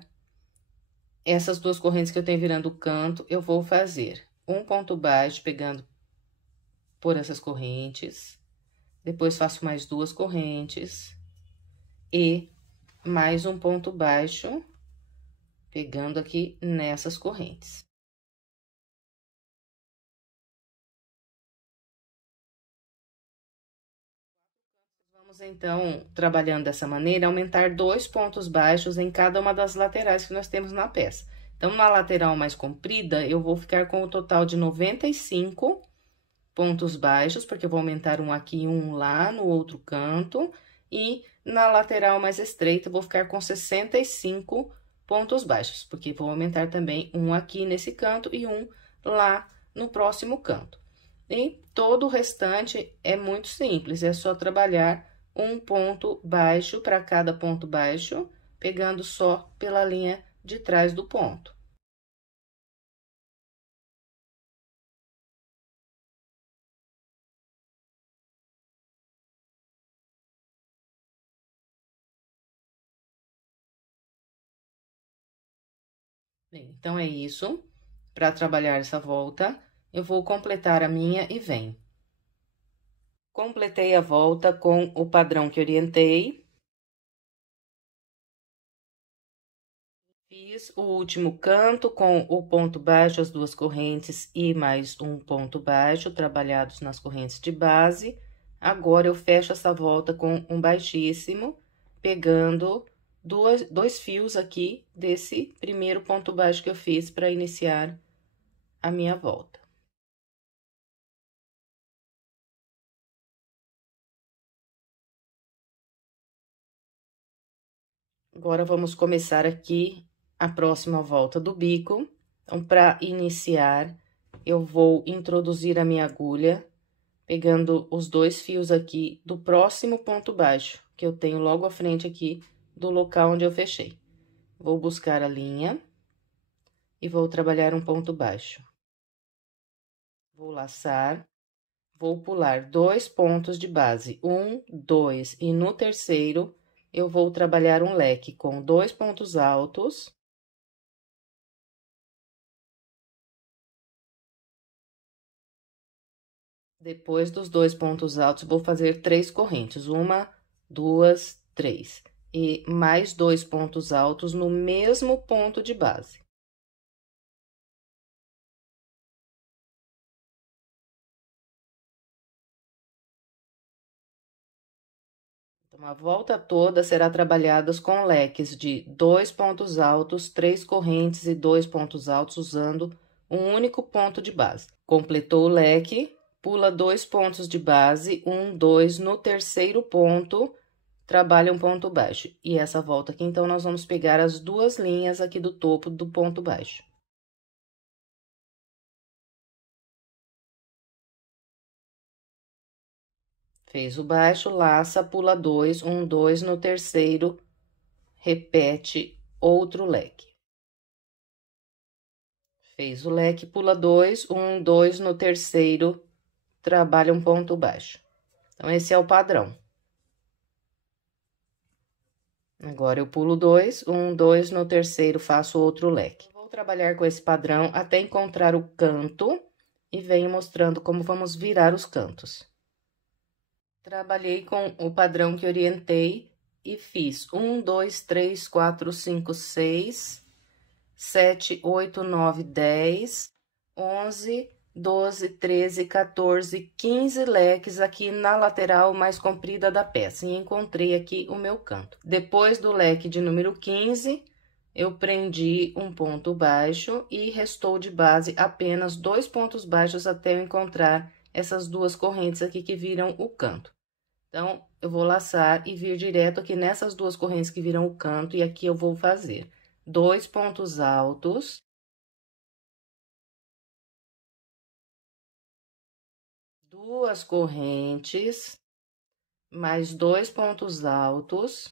essas duas correntes que eu tenho virando o canto, eu vou fazer um ponto baixo, pegando por essas correntes, depois faço mais duas correntes e mais um ponto baixo, pegando aqui nessas correntes. Vamos, então, trabalhando dessa maneira, aumentar 2 pontos baixos em cada uma das laterais que nós temos na peça. Então, na lateral mais comprida, eu vou ficar com o total de 95 pontos baixos, porque eu vou aumentar um aqui e um lá no outro canto. E na lateral mais estreita, eu vou ficar com 65 pontos baixos, porque vou aumentar também um aqui nesse canto e um lá no próximo canto. E todo o restante é muito simples, é só trabalhar um ponto baixo para cada ponto baixo, pegando só pela linha de trás do ponto. Bem, então, é isso. Para trabalhar essa volta, eu vou completar a minha e venho. Completei a volta com o padrão que orientei. Fiz o último canto com o ponto baixo, as duas correntes e mais um ponto baixo, trabalhados nas correntes de base. Agora, eu fecho essa volta com um baixíssimo, pegando dois fios aqui desse primeiro ponto baixo que eu fiz para iniciar a minha volta. Agora, vamos começar aqui a próxima volta do bico. Então, para iniciar, eu vou introduzir a minha agulha, pegando os dois fios aqui do próximo ponto baixo, que eu tenho logo à frente aqui do local onde eu fechei. Vou buscar a linha e vou trabalhar um ponto baixo. Vou laçar, vou pular 2 pontos de base, 1, 2, e no terceiro, eu vou trabalhar um leque com 2 pontos altos. Depois dos 2 pontos altos, vou fazer 3 correntes, 1, 2, 3. E mais 2 pontos altos no mesmo ponto de base. Então, a volta toda será trabalhada com leques de 2 pontos altos, 3 correntes e 2 pontos altos, usando um único ponto de base. Completou o leque, pula 2 pontos de base, 1, 2, no terceiro ponto, trabalha um ponto baixo. E essa volta aqui, então, nós vamos pegar as duas linhas aqui do topo do ponto baixo. Fez o baixo, laça, pula 2, 1, 2, no terceiro, repete outro leque. Fez o leque, pula 2, 1, 2, no terceiro, trabalha um ponto baixo. Então, esse é o padrão. Agora, eu pulo 2, 1, 2, no terceiro, faço outro leque. Vou trabalhar com esse padrão até encontrar o canto e venho mostrando como vamos virar os cantos. Trabalhei com o padrão que orientei e fiz 1, 2, 3, 4, 5, 6, 7, 8, 9, 10, 11, 12, 13, 14, 15 leques aqui na lateral mais comprida da peça. E encontrei aqui o meu canto. Depois do leque de número 15, eu prendi um ponto baixo e restou de base apenas 2 pontos baixos até eu encontrar essas duas correntes aqui que viram o canto. Então, eu vou laçar e vir direto aqui nessas duas correntes que viram o canto, e aqui eu vou fazer 2 pontos altos, duas correntes, mais 2 pontos altos,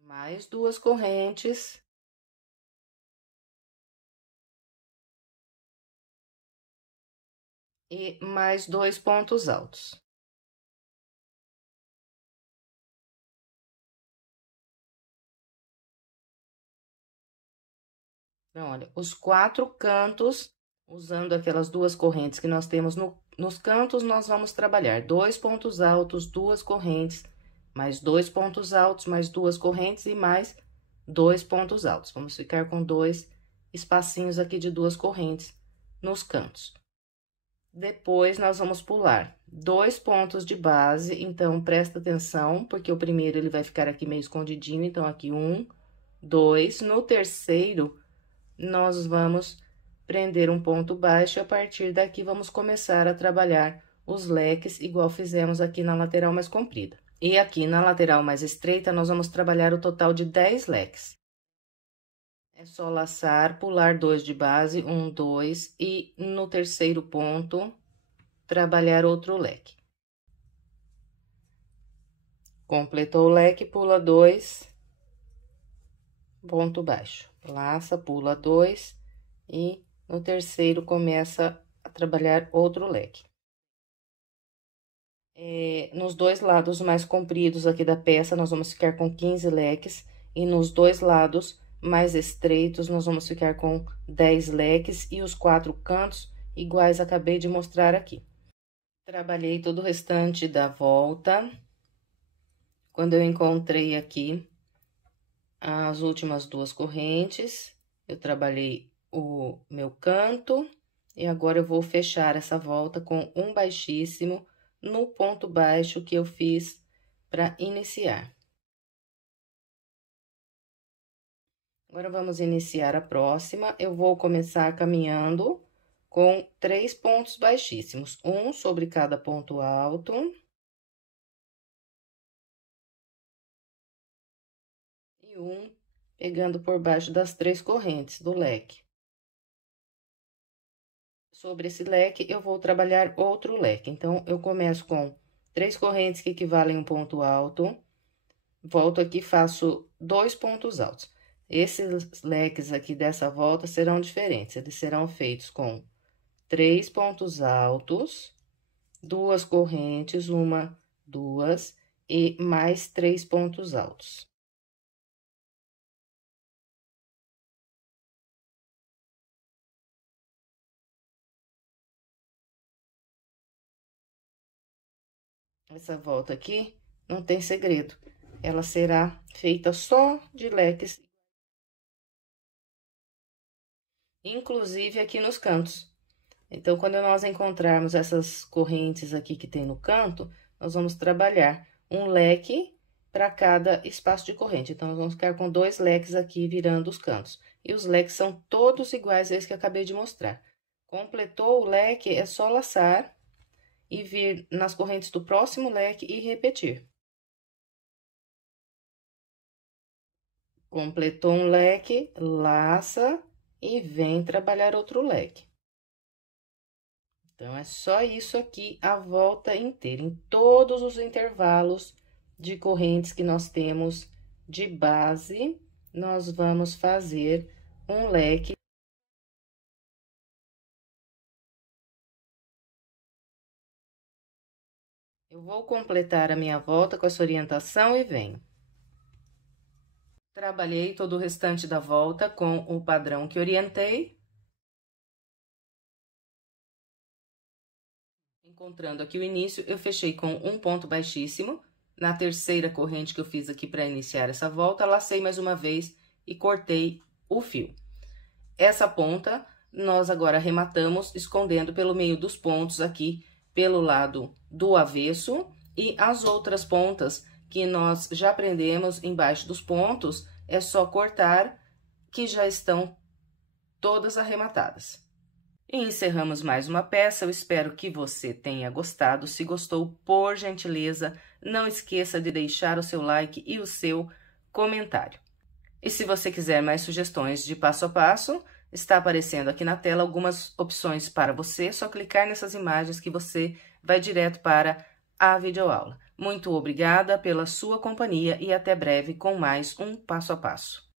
mais duas correntes, e mais 2 pontos altos. Então, olha, os 4 cantos, usando aquelas duas correntes que nós temos nos cantos, nós vamos trabalhar 2 pontos altos, duas correntes, mais 2 pontos altos, mais duas correntes e mais 2 pontos altos. Vamos ficar com 2 espacinhos aqui de duas correntes nos cantos. Depois, nós vamos pular 2 pontos de base, então, presta atenção, porque o primeiro ele vai ficar aqui meio escondidinho, então, aqui 1, 2, no terceiro, nós vamos prender um ponto baixo, e a partir daqui, vamos começar a trabalhar os leques, igual fizemos aqui na lateral mais comprida. E aqui na lateral mais estreita, nós vamos trabalhar o total de 10 leques. É só laçar, pular 2 de base, 1, 2, e no terceiro ponto, trabalhar outro leque. Completou o leque, pula 2, ponto baixo. Laça, pula 2, e no terceiro começa a trabalhar outro leque. Nos dois lados mais compridos aqui da peça, nós vamos ficar com 15 leques, e nos dois lados mais estreitos, nós vamos ficar com 10 leques, e os 4 cantos iguais acabei de mostrar aqui. Trabalhei todo o restante da volta. Quando eu encontrei aqui as últimas duas correntes, eu trabalhei o meu canto, e agora eu vou fechar essa volta com um baixíssimo no ponto baixo que eu fiz para iniciar. Agora, vamos iniciar a próxima. Eu vou começar caminhando com 3 pontos baixíssimos, um sobre cada ponto alto. E um pegando por baixo das 3 correntes do leque. Sobre esse leque, eu vou trabalhar outro leque. Então, eu começo com 3 correntes que equivalem a um ponto alto. Volto aqui, faço 2 pontos altos. Esses leques aqui dessa volta serão diferentes. Eles serão feitos com 3 pontos altos, 2 correntes, 1, 2, e mais 3 pontos altos. Essa volta aqui não tem segredo, ela será feita só de leques, inclusive aqui nos cantos. Então, quando nós encontrarmos essas correntes aqui que tem no canto, nós vamos trabalhar um leque para cada espaço de corrente. Então, nós vamos ficar com 2 leques aqui virando os cantos. E os leques são todos iguais a esse que eu acabei de mostrar. Completou o leque, é só laçar e vir nas correntes do próximo leque e repetir. Completou um leque, laça e vem trabalhar outro leque. Então, é só isso aqui a volta inteira, em todos os intervalos de correntes que nós temos de base, nós vamos fazer um leque. Eu vou completar a minha volta com essa orientação e venho. Trabalhei todo o restante da volta com o padrão que orientei. Encontrando aqui o início, eu fechei com um ponto baixíssimo. Na terceira corrente que eu fiz aqui para iniciar essa volta, lacei mais uma vez e cortei o fio. Essa ponta, nós agora arrematamos escondendo pelo meio dos pontos aqui, pelo lado do avesso, e as outras pontas que nós já prendemos embaixo dos pontos, é só cortar, que já estão todas arrematadas. E encerramos mais uma peça, eu espero que você tenha gostado. Se gostou, por gentileza, não esqueça de deixar o seu like e o seu comentário. E se você quiser mais sugestões de passo a passo, está aparecendo aqui na tela algumas opções para você, só clicar nessas imagens que você vai direto para a videoaula. Muito obrigada pela sua companhia e até breve com mais um passo a passo.